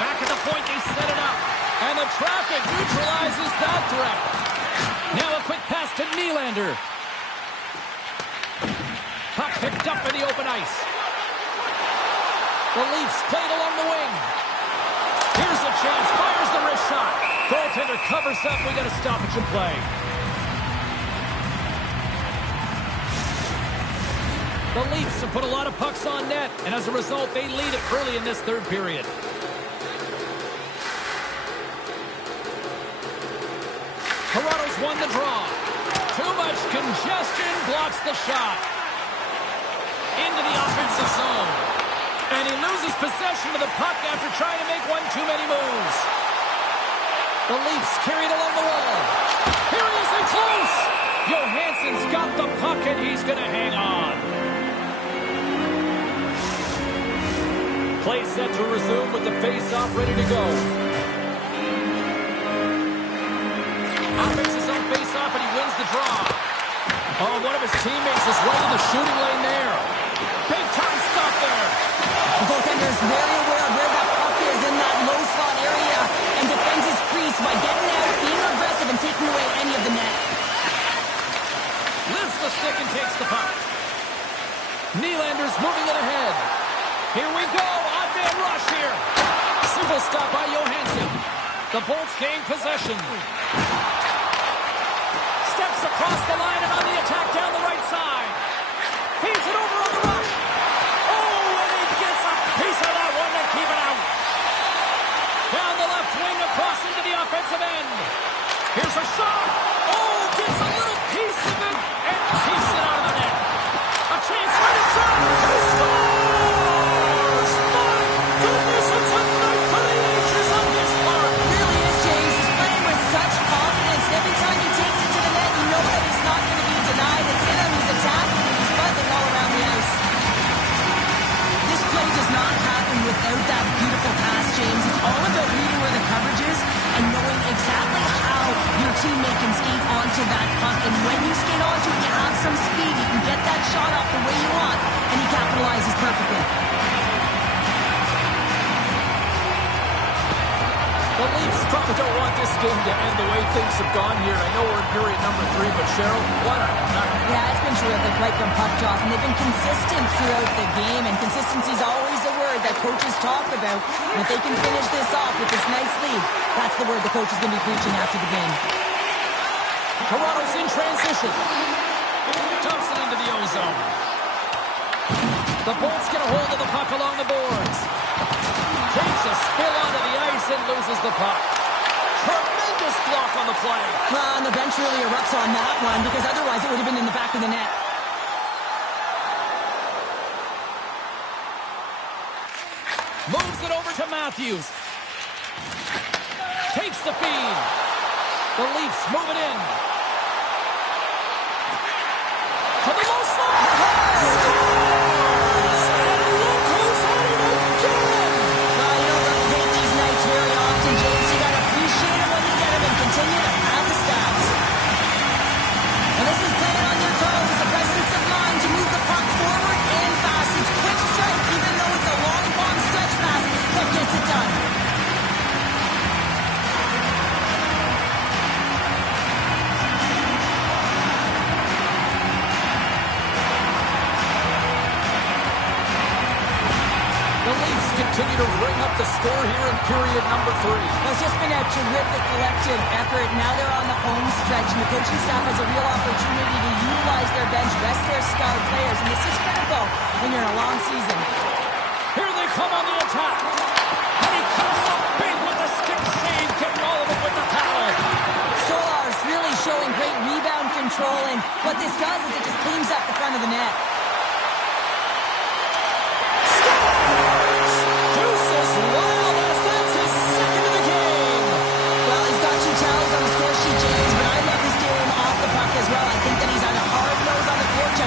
Back at the point, they set it up. And the traffic neutralizes that threat. Now a quick pass to Nylander. Puck picked up in the open ice. The Leafs played along the wing. Here's a chance. Fires the wrist shot. Goaltender covers up. We got a stoppage in play. The Leafs have put a lot of pucks on net, and as a result, they lead it early in this third period. Toronto's won the draw. Too much congestion blocks the shot. Into the offensive zone. And he loses possession of the puck after trying to make one too many moves. The Leafs carry it along the wall. Here he is in close. Johansson's got the puck and he's going to hang on. Play set to resume with the face-off ready to go. Offense is on face-off and he wins the draw. Oh, one of his teammates is right in the shooting lane there. Big time stop there. The goaltender is very aware of where that puck is in that low slot area and defends his crease by getting out, being aggressive, and taking away any of the net. Lifts the stick and takes the puck. Nylander's moving it ahead. Here we go. Odd man rush here. Simple stop by Johansson. The Bolts gain possession. Steps across the line and on the attack down the right side. Feeds it over on the rush. Piece of that one to keep it out. Down the left wing across into the offensive end. Here's a shot. Oh, gets a little piece of it and keeps it out of the net. A chance right inside. He scores! My goodness, it's a night for the ages on this part. It really is, James. He's playing with such confidence. Every time he takes it to the net, you know that he's not going to be denied. It's in him. He's attacking and he's buzzing all around the ice. Play does not happen without that beautiful pass, James. It's all about reading where the coverage is and knowing exactly how your teammate can skate onto that puck. And when you skate onto it, you have some speed. You can get that shot off the way you want, and he capitalizes perfectly. The Leafs probably don't want this game to end the way things have gone here. I know we're in period number 3, but Cheryl, what a night. Yeah, it's been terrific right from puck drop, and they've been consistent throughout the game, and consistency is always a word that coaches talk about. And if they can finish this off with this nice lead, that's the word the coach is going to be preaching after the game. Toronto's in transition. Dumps it into the O-zone. The Bolts get a hold of the puck along the boards. Takes a spill onto the ice and loses the puck. Tremendous block on the play. Well, and the bench really erupts on that one because otherwise it would have been in the back of the net. Moves it over to Matthews. Takes the feed. The Leafs move it in. To the low slot. Scores! And look who's at it again! Well, you don't replicate these nights very often, James. You got to appreciate it when you get them and continue to add the stats. And this is playing on your toes. The presence of mind to move the puck forward and fast. It's quick strike, even though it's a long bomb stretch pass that gets it done. Leafs continue to bring up the score here in period number 3. Well, it's just been a terrific collective effort. Now they're on the home stretch, and the coaching staff has a real opportunity to utilize their bench, rest their star players, and this is critical when you're in a long season. Here they come on the attack. And he comes up big with the stick save, getting all of it with the power. Stolar's really showing great rebound control, and what this does is it just cleans up the front of the net.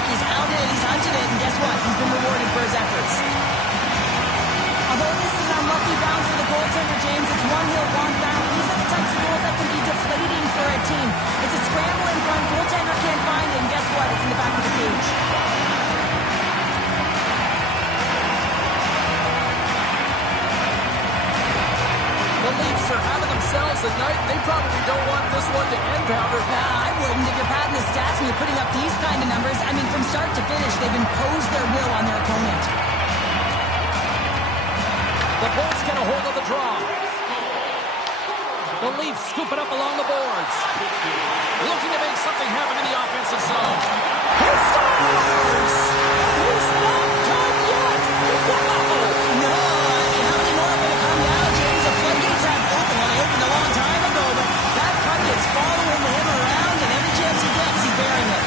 He's hounded it, he's hunted it, and guess what? He's been rewarded for his efforts. Although this is an unlucky bounce for the goaltender, James, it's one he'll want back. These are the types of goals that can be deflating for a team. It's a scramble in front, goaltender can't find it, and guess what? It's in the back of the cage. The Leafs are having themselves a night. They probably don't want this one to end, Powder. I wouldn't. If you're padding the stats and you're putting up these kind of numbers, I mean, from start to finish, they've imposed their will on their opponent. The Bolts get a hold of the draw. The Leafs scoop it up along the boards. Looking to make something happen in the offensive zone. He scores! He's not done yet! Wow! No, how many more are going to come down, James? The floodgates have opened. Well, they opened a long time ago, but that puck is following him around, and every chance he gets, he's bearing it.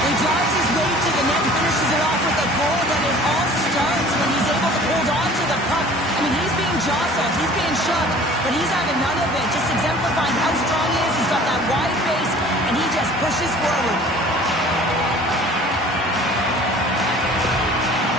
He drives his way to the net and finishes it off with a goal, but it all starts when he's able to hold on to the puck. I mean, he's being jostled, he's being shoved, but he's having none of it, just exemplifying how strong he is. He's got that wide base, and he just pushes forward.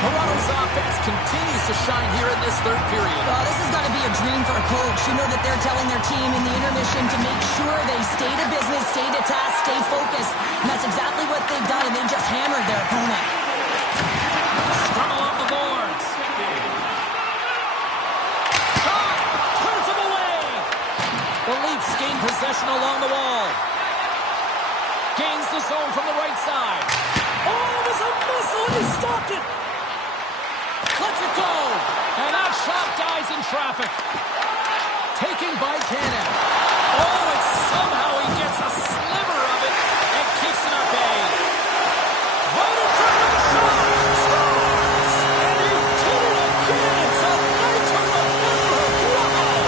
Toronto's offense continues to shine here in this third period. Well, this has got to be a dream for a coach. You know that they're telling their team in the intermission to make sure they stay to business, stay to task, stay focused. And that's exactly what they've done, and they've just hammered their opponent. Scrum along the boards. Shot! Turns him away! The Leafs gain possession along the wall. Gains the zone from the right side. Oh, it was a missile, and he stopped it! Lets it go! And that shot dies in traffic. Taken by Cannon. Oh, and somehow he gets a sliver of it and keeps it at bay. Right in front of the shot! Scores! And he did it again! It's a night to remember! Wow!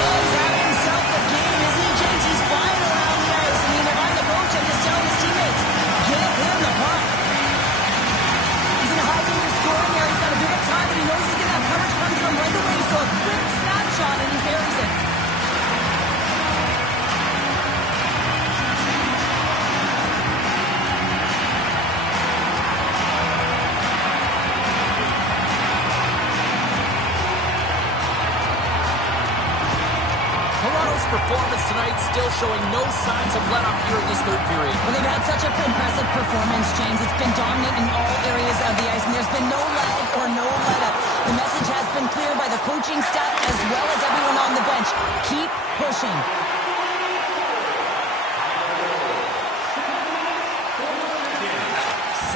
Oh, he's having himself a game, isn't he, James? He's flying around the ice. I mean, if I'm the coach, I'm just telling his teammates, give him the puck. He's in a high-danger scoring area. He's got a bit of time, and he knows he's going to have coverage come to him right away. So a quick snapshot, and he buries it. Toronto's performance tonight still showing no signs of let up here in this third period. Well, they've had such an impressive performance, James. It's been dominant in all areas of the ice, and there's been no lag or no let-up. The message has been clear by the coaching staff as well as everyone on the bench. Keep pushing.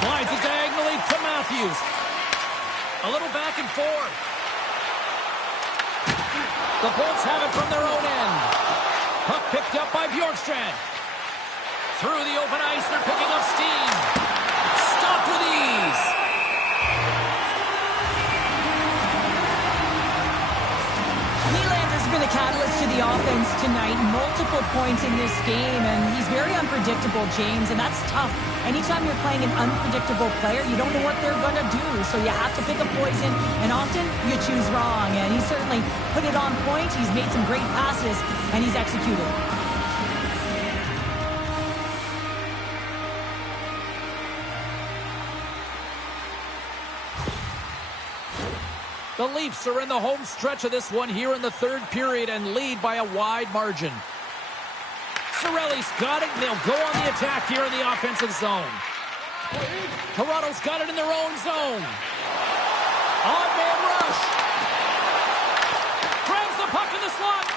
Slides it diagonally to Matthews. A little back and forth. The Bolts have it from their own end. Puck picked up by Bjorkstrand. Through the open ice, they're picking up steam. Stopped with ease. Nylander's been a catalyst to the offense tonight. Multiple points in this game, and he's very unpredictable, James, and that's tough. Anytime you're playing an unpredictable player, you don't know what they're going to do, so you have to pick a poison, and often you choose wrong, and he certainly put it on point. He's made some great passes, and he's executed. The Leafs are in the home stretch of this one here in the third period and lead by a wide margin. Cirelli's got it, and they'll go on the attack here in the offensive zone. Toronto's got it in their own zone. Odd man rush. Grabs the puck in the slot.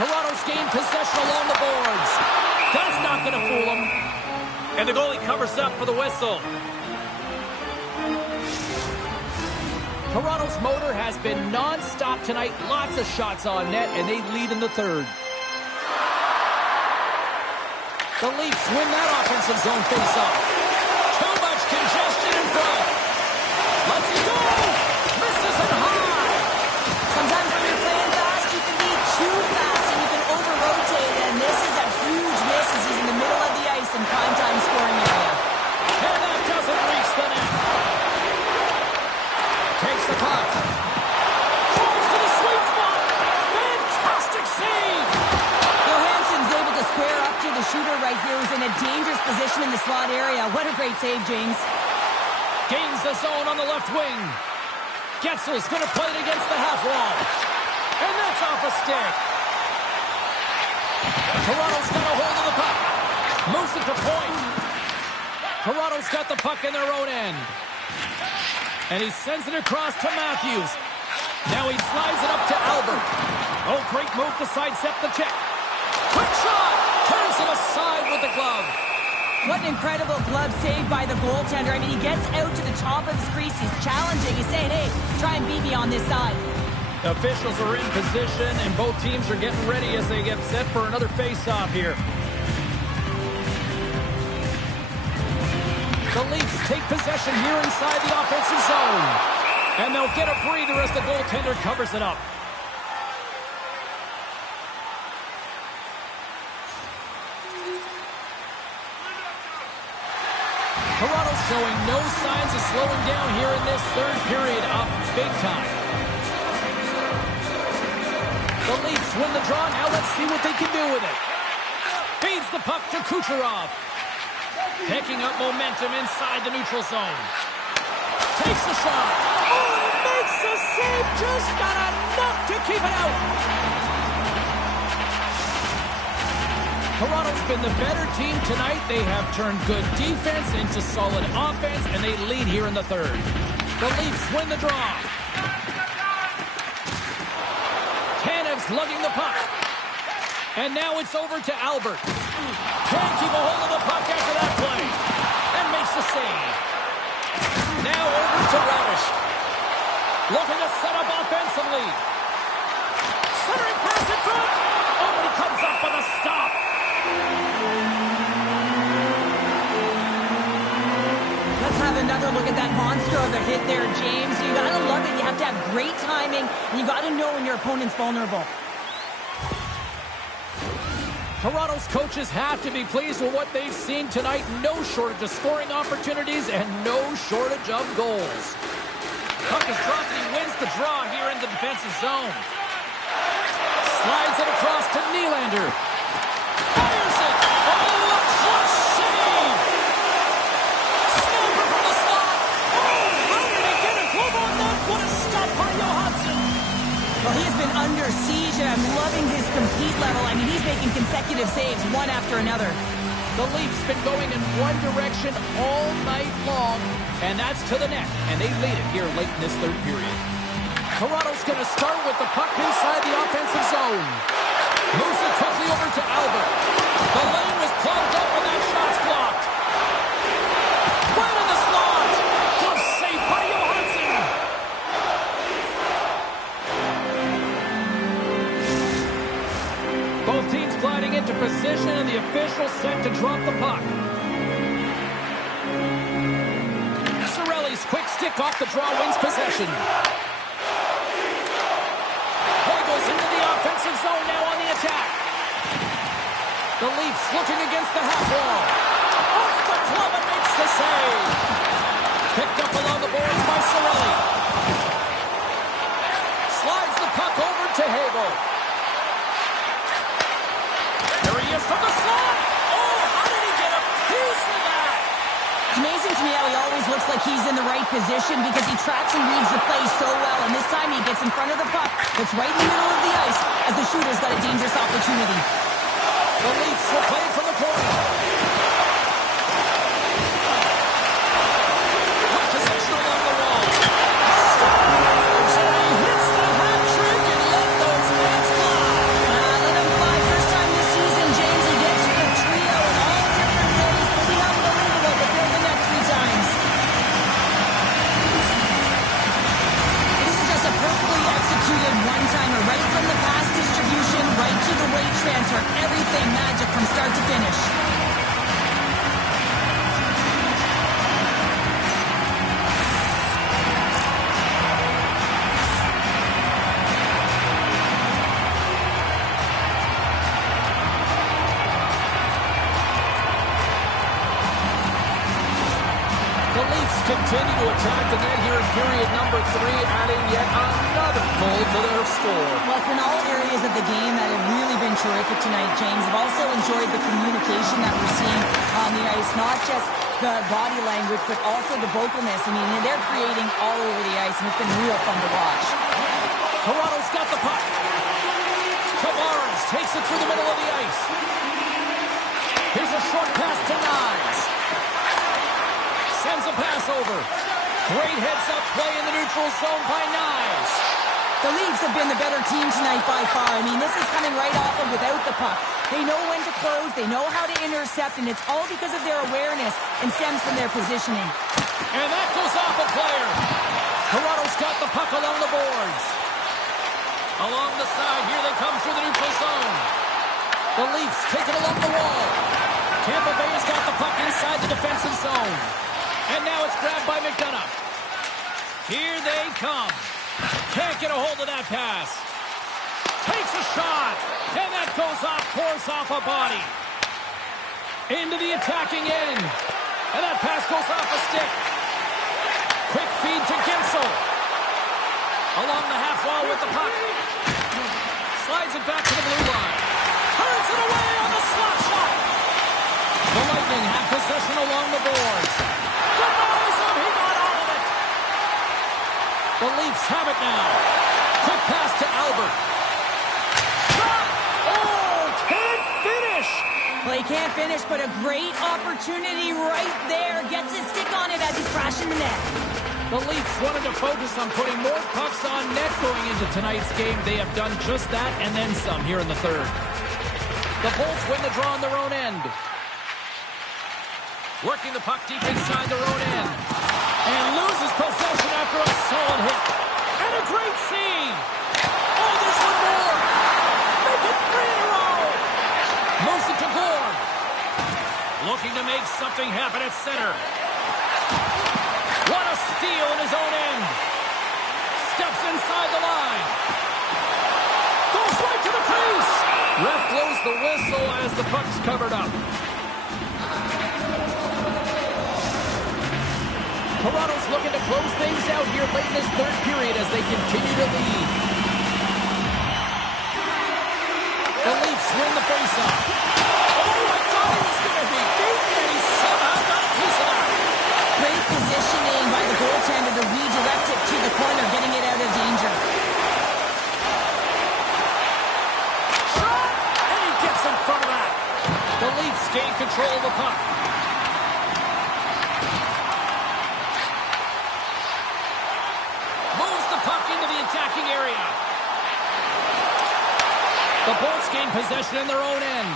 Toronto's gained possession along the boards. That's not going to fool them. And the goalie covers up for the whistle. Toronto's motor has been non-stop tonight. Lots of shots on net, and they lead in the third. The Leafs win that offensive zone face-off. Too much congestion in front. Let's go! Misses it high. Sometimes when you're playing fast, you can be too fast and you can over-rotate. And this is a huge miss as he's in the middle of the ice in prime-time scoring area. And that doesn't reach the net. Takes the puck. Drives to the sweet spot. Fantastic save. Johansson's able to square up to the shooter right here, who's in a dangerous position in the slot area. What a great save, James. Gains the zone on the left wing. Getzel's going to play it against the half wall. And that's off a stick. Toronto's got a hold of the puck. Moves it to point. Toronto's got the puck in their own end. And he sends it across to Matthews. Now he slides it up to Albert. Oh, great move to sidestep the check. Quick shot! Turns it aside with the glove. What an incredible glove save by the goaltender. I mean, he gets out to the top of his crease. He's challenging. He's saying, hey, try and beat me on this side. Officials are in position, and both teams are getting ready as they get set for another face-off here. The Leafs take possession here inside the offensive zone. And they'll get a breather as the goaltender covers it up. Toronto's showing no signs of slowing down here in this third period up big time. The Leafs win the draw. Now let's see what they can do with it. Feeds the puck to Kucherov. Picking up momentum inside the neutral zone. Takes the shot. Oh, makes the save. Just got enough to keep it out. Toronto's been the better team tonight. They have turned good defense into solid offense, and they lead here in the third. The Leafs win the draw. Tanev's lugging the puck. And now it's over to Albert. Can't keep a hold of the puck after that play. And makes the save. Now over to Radish. Looking to set up offensively. Centering pass in front. Oh, he comes up with a stop. Let's have another look at that monster of a hit there, James. You gotta love it. You have to have great timing, and you gotta know when your opponent's vulnerable. Toronto's coaches have to be pleased with what they've seen tonight. No shortage of scoring opportunities and no shortage of goals. Puck is dropped and he wins the draw here in the defensive zone. Slides it across to Nylander. Fires it! Oh, a clutch save! Snapper from the slot! Oh, how did he get a glove on that? What a stop by Johansson! Well, he has been under siege, and I'm loving his compete level. I mean, he's making consecutive saves, one after another. The Leafs been going in one direction all night long, and that's to the net, and they lead it here late in this third period. Toronto's going to start with the puck inside the offensive zone. Moves it quickly over to Albert. The lane was plugged up, and that shot's blocked. Right in the slot. Good save by Johansson. Both teams gliding into position, and the official set to drop the puck. Cirelli's quick stick off the draw wins possession. Goes into the offensive zone now on the attack. The Leafs looking against the half wall. Off the glove and makes the save. Picked up along the boards by Cirelli. Slides the puck over to Hagel. There he is from the slot. Oh, how did he get a piece of that? It's amazing to me how he always looks like he's in the right position because he tracks and reads the play so well. And this time he gets in front of the puck. It's right in the middle of the ice as the shooter's got a dangerous opportunity. The Leafs will play from the corner. Possession along the wall. Scores! And he hits the hat trick and let those bats fly. Let him fly. First time this season, James. He gets the trio in all different ways. Pretty unbelievable to fill the net 3 times. from start to finish. The Leafs continue to attack the net here in period number 3, adding yet another goal to their score. Well, it's been all areas of the game that have really been terrific tonight, James. I've also enjoyed the communication that we're seeing on the ice, not just the body language, but also the vocalness. I mean, they're creating all over the ice, and it's been real fun to watch. Toronto's got the puck. Tavares takes it through the middle of the ice. Here's a short pass to Nyes. Sends a pass over. Great heads-up play in the neutral zone by Nyes. The Leafs have been the better team tonight by far. I mean, this is coming right off of without the puck. They know when to close, they know how to intercept, and it's all because of their awareness and stems from their positioning. And that goes off a player. Toronto's got the puck along the boards. Along the side, here they come through the neutral zone. The Leafs take it along the wall. Tampa Bay has got the puck inside the defensive zone. And now it's grabbed by McDonough. Here they come. Can't get a hold of that pass. Takes a shot. And that goes off, course off a body. Into the attacking end. And that pass goes off a stick. Quick feed to Gensel. Along the half wall with the puck. Slides it back to the blue line. Turns it away on the slot shot. The Lightning have possession along the boards. Denies him. He got all of it. The Leafs have it now. Quick pass to Albert. Shot. Oh, can't finish. Well, he can't finish, but a great opportunity right there. Gets his stick on it as he's crashing the net. The Leafs wanted to focus on putting more pucks on net going into tonight's game. They have done just that and then some here in the third. The Bolts win the draw on their own end. Working the puck deep inside their own end. And loses possession after a solid hit. And a great save. Oh, there's one more. Make it 3 in a row. Moves it to Gord. Looking to make something happen at center. What a steal in his own end. Steps inside the line. Goes right to the crease. Ref blows the whistle as the puck's covered up. Toronto's looking to close things out here late in this third period as they continue to lead. The Leafs win the faceoff. Oh, I thought he was going to be beaten, and he somehow got a piece of that. Great positioning by the goaltender to redirect it to the corner, getting it out of danger. Shot! And he gets in front of that. The Leafs gain control of the puck. Moves the puck into the attacking area. The Bolts gain possession in their own end.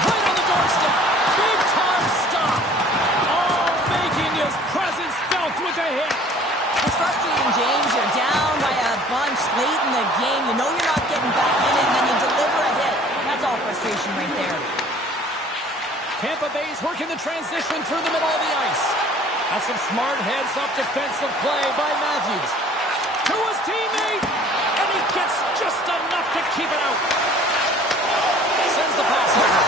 Right on the doorstep. Big time stop. Oh, making his presence felt with a hit. It's frustrating, James. You're down by a bunch late in the game. You know you're not getting back in it, and then you deliver a hit. That's all frustration right there. Tampa Bay's working the transition through the middle of the ice. That's some smart heads-up defensive play by Matthews. To his teammate, and he gets just enough to keep it out. Sends the pass over.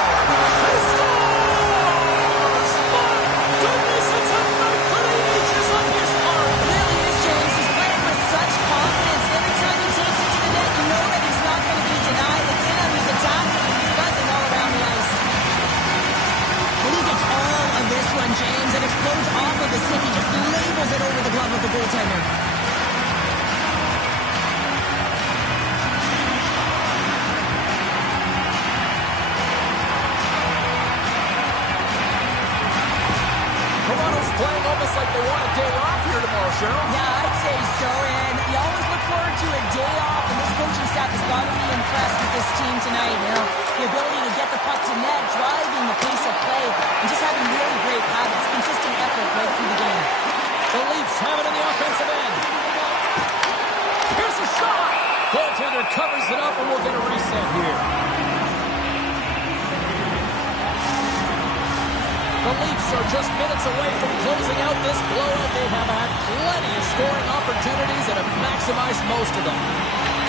He scores! My goodness, it's a night for the ages on his part. It really is, James. He's playing with such confidence. Every time he takes it to the net, you know that he's not going to be denied. It's in him. He's attacking. He's buzzing all around the ice. Well, he gets all of this one, James. It explodes off of his stick. He just labels it over the glove of the goaltender. Toronto's playing almost like they want a day off here tomorrow, Cheryl. Yeah, I'd say so. And you always look forward to a day off, and this coaching staff has got to be impressed with this team tonight. You know, the ability to get the puck to net, driving the pace of play, and just having really great habits, consistent effort right through the game. The Leafs have it in the offensive end. Here's a shot. Goaltender covers it up, and we'll get a reset here. The Leafs are just minutes away from closing out this blowout. They have had plenty of scoring opportunities and have maximized most of them.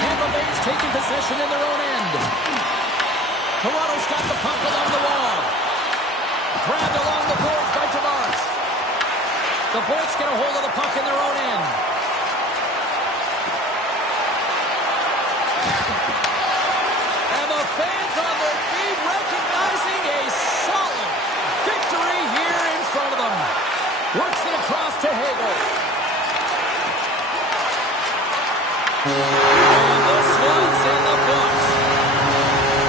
Tampa Bay's taking possession in their own end. Toronto's got the puck along the wall. Grabbed along the boards by Tavares. The Bolts get a hold of the puck in their own end. And the fans on their feet recognizing a solid victory here in front of them. Works it across to Hagel. And this one's in the books.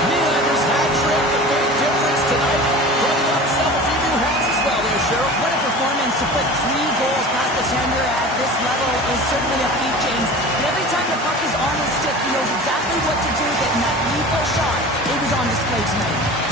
Nylander's hat trick, the big difference tonight. Putting up himself a few new hats as well there, Cheryl. What a performance to put 3 goals past the tender at this level is certainly a feat, James. But every time the puck is on his stick, he knows exactly what to do with it, and that lethal shot, it was on display tonight.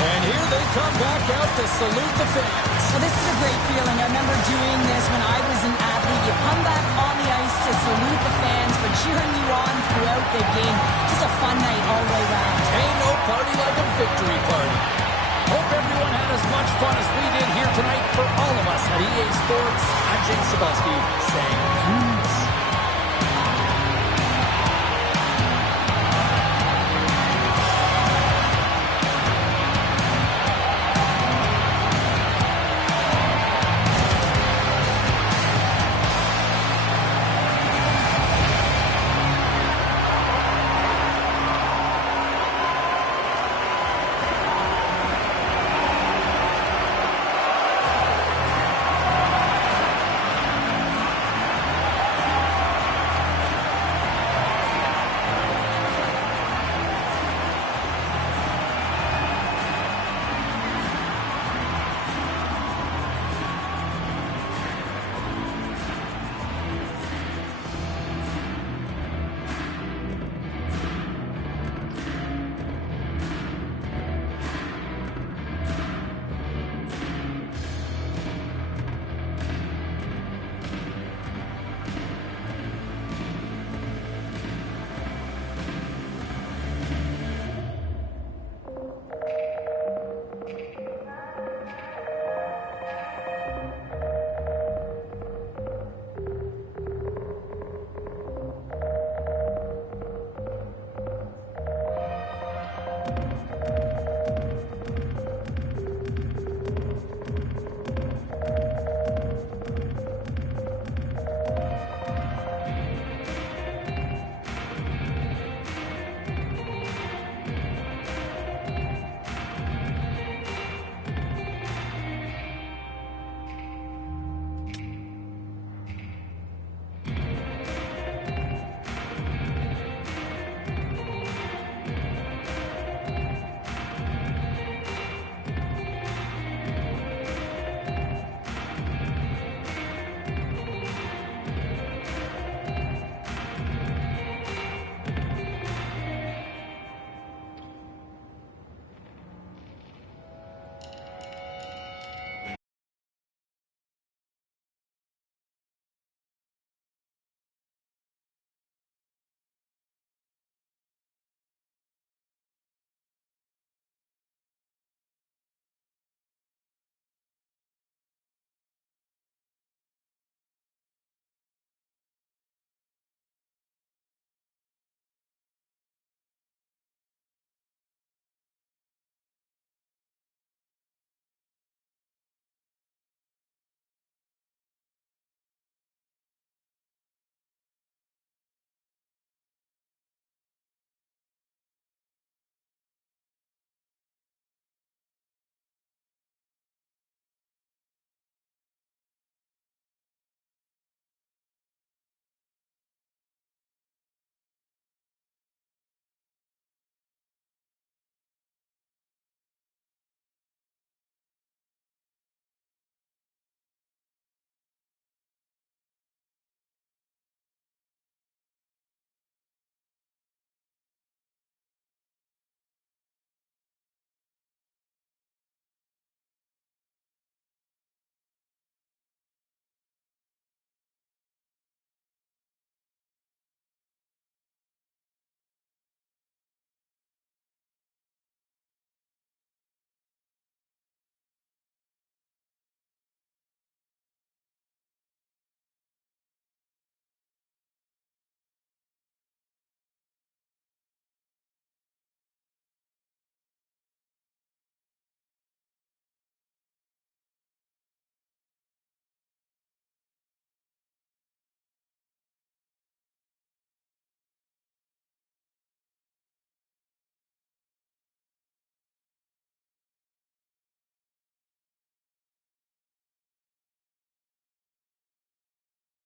And here they come back out to salute the fans. Well, this is a great feeling. I remember doing this when I was an athlete. You come back on the ice to salute the fans for cheering you on throughout the game. Just a fun night all the way around. Ain't no party like a victory party. Hope everyone had as much fun as we did here tonight. For all of us at EA Sports, I'm James Cebulski saying peace.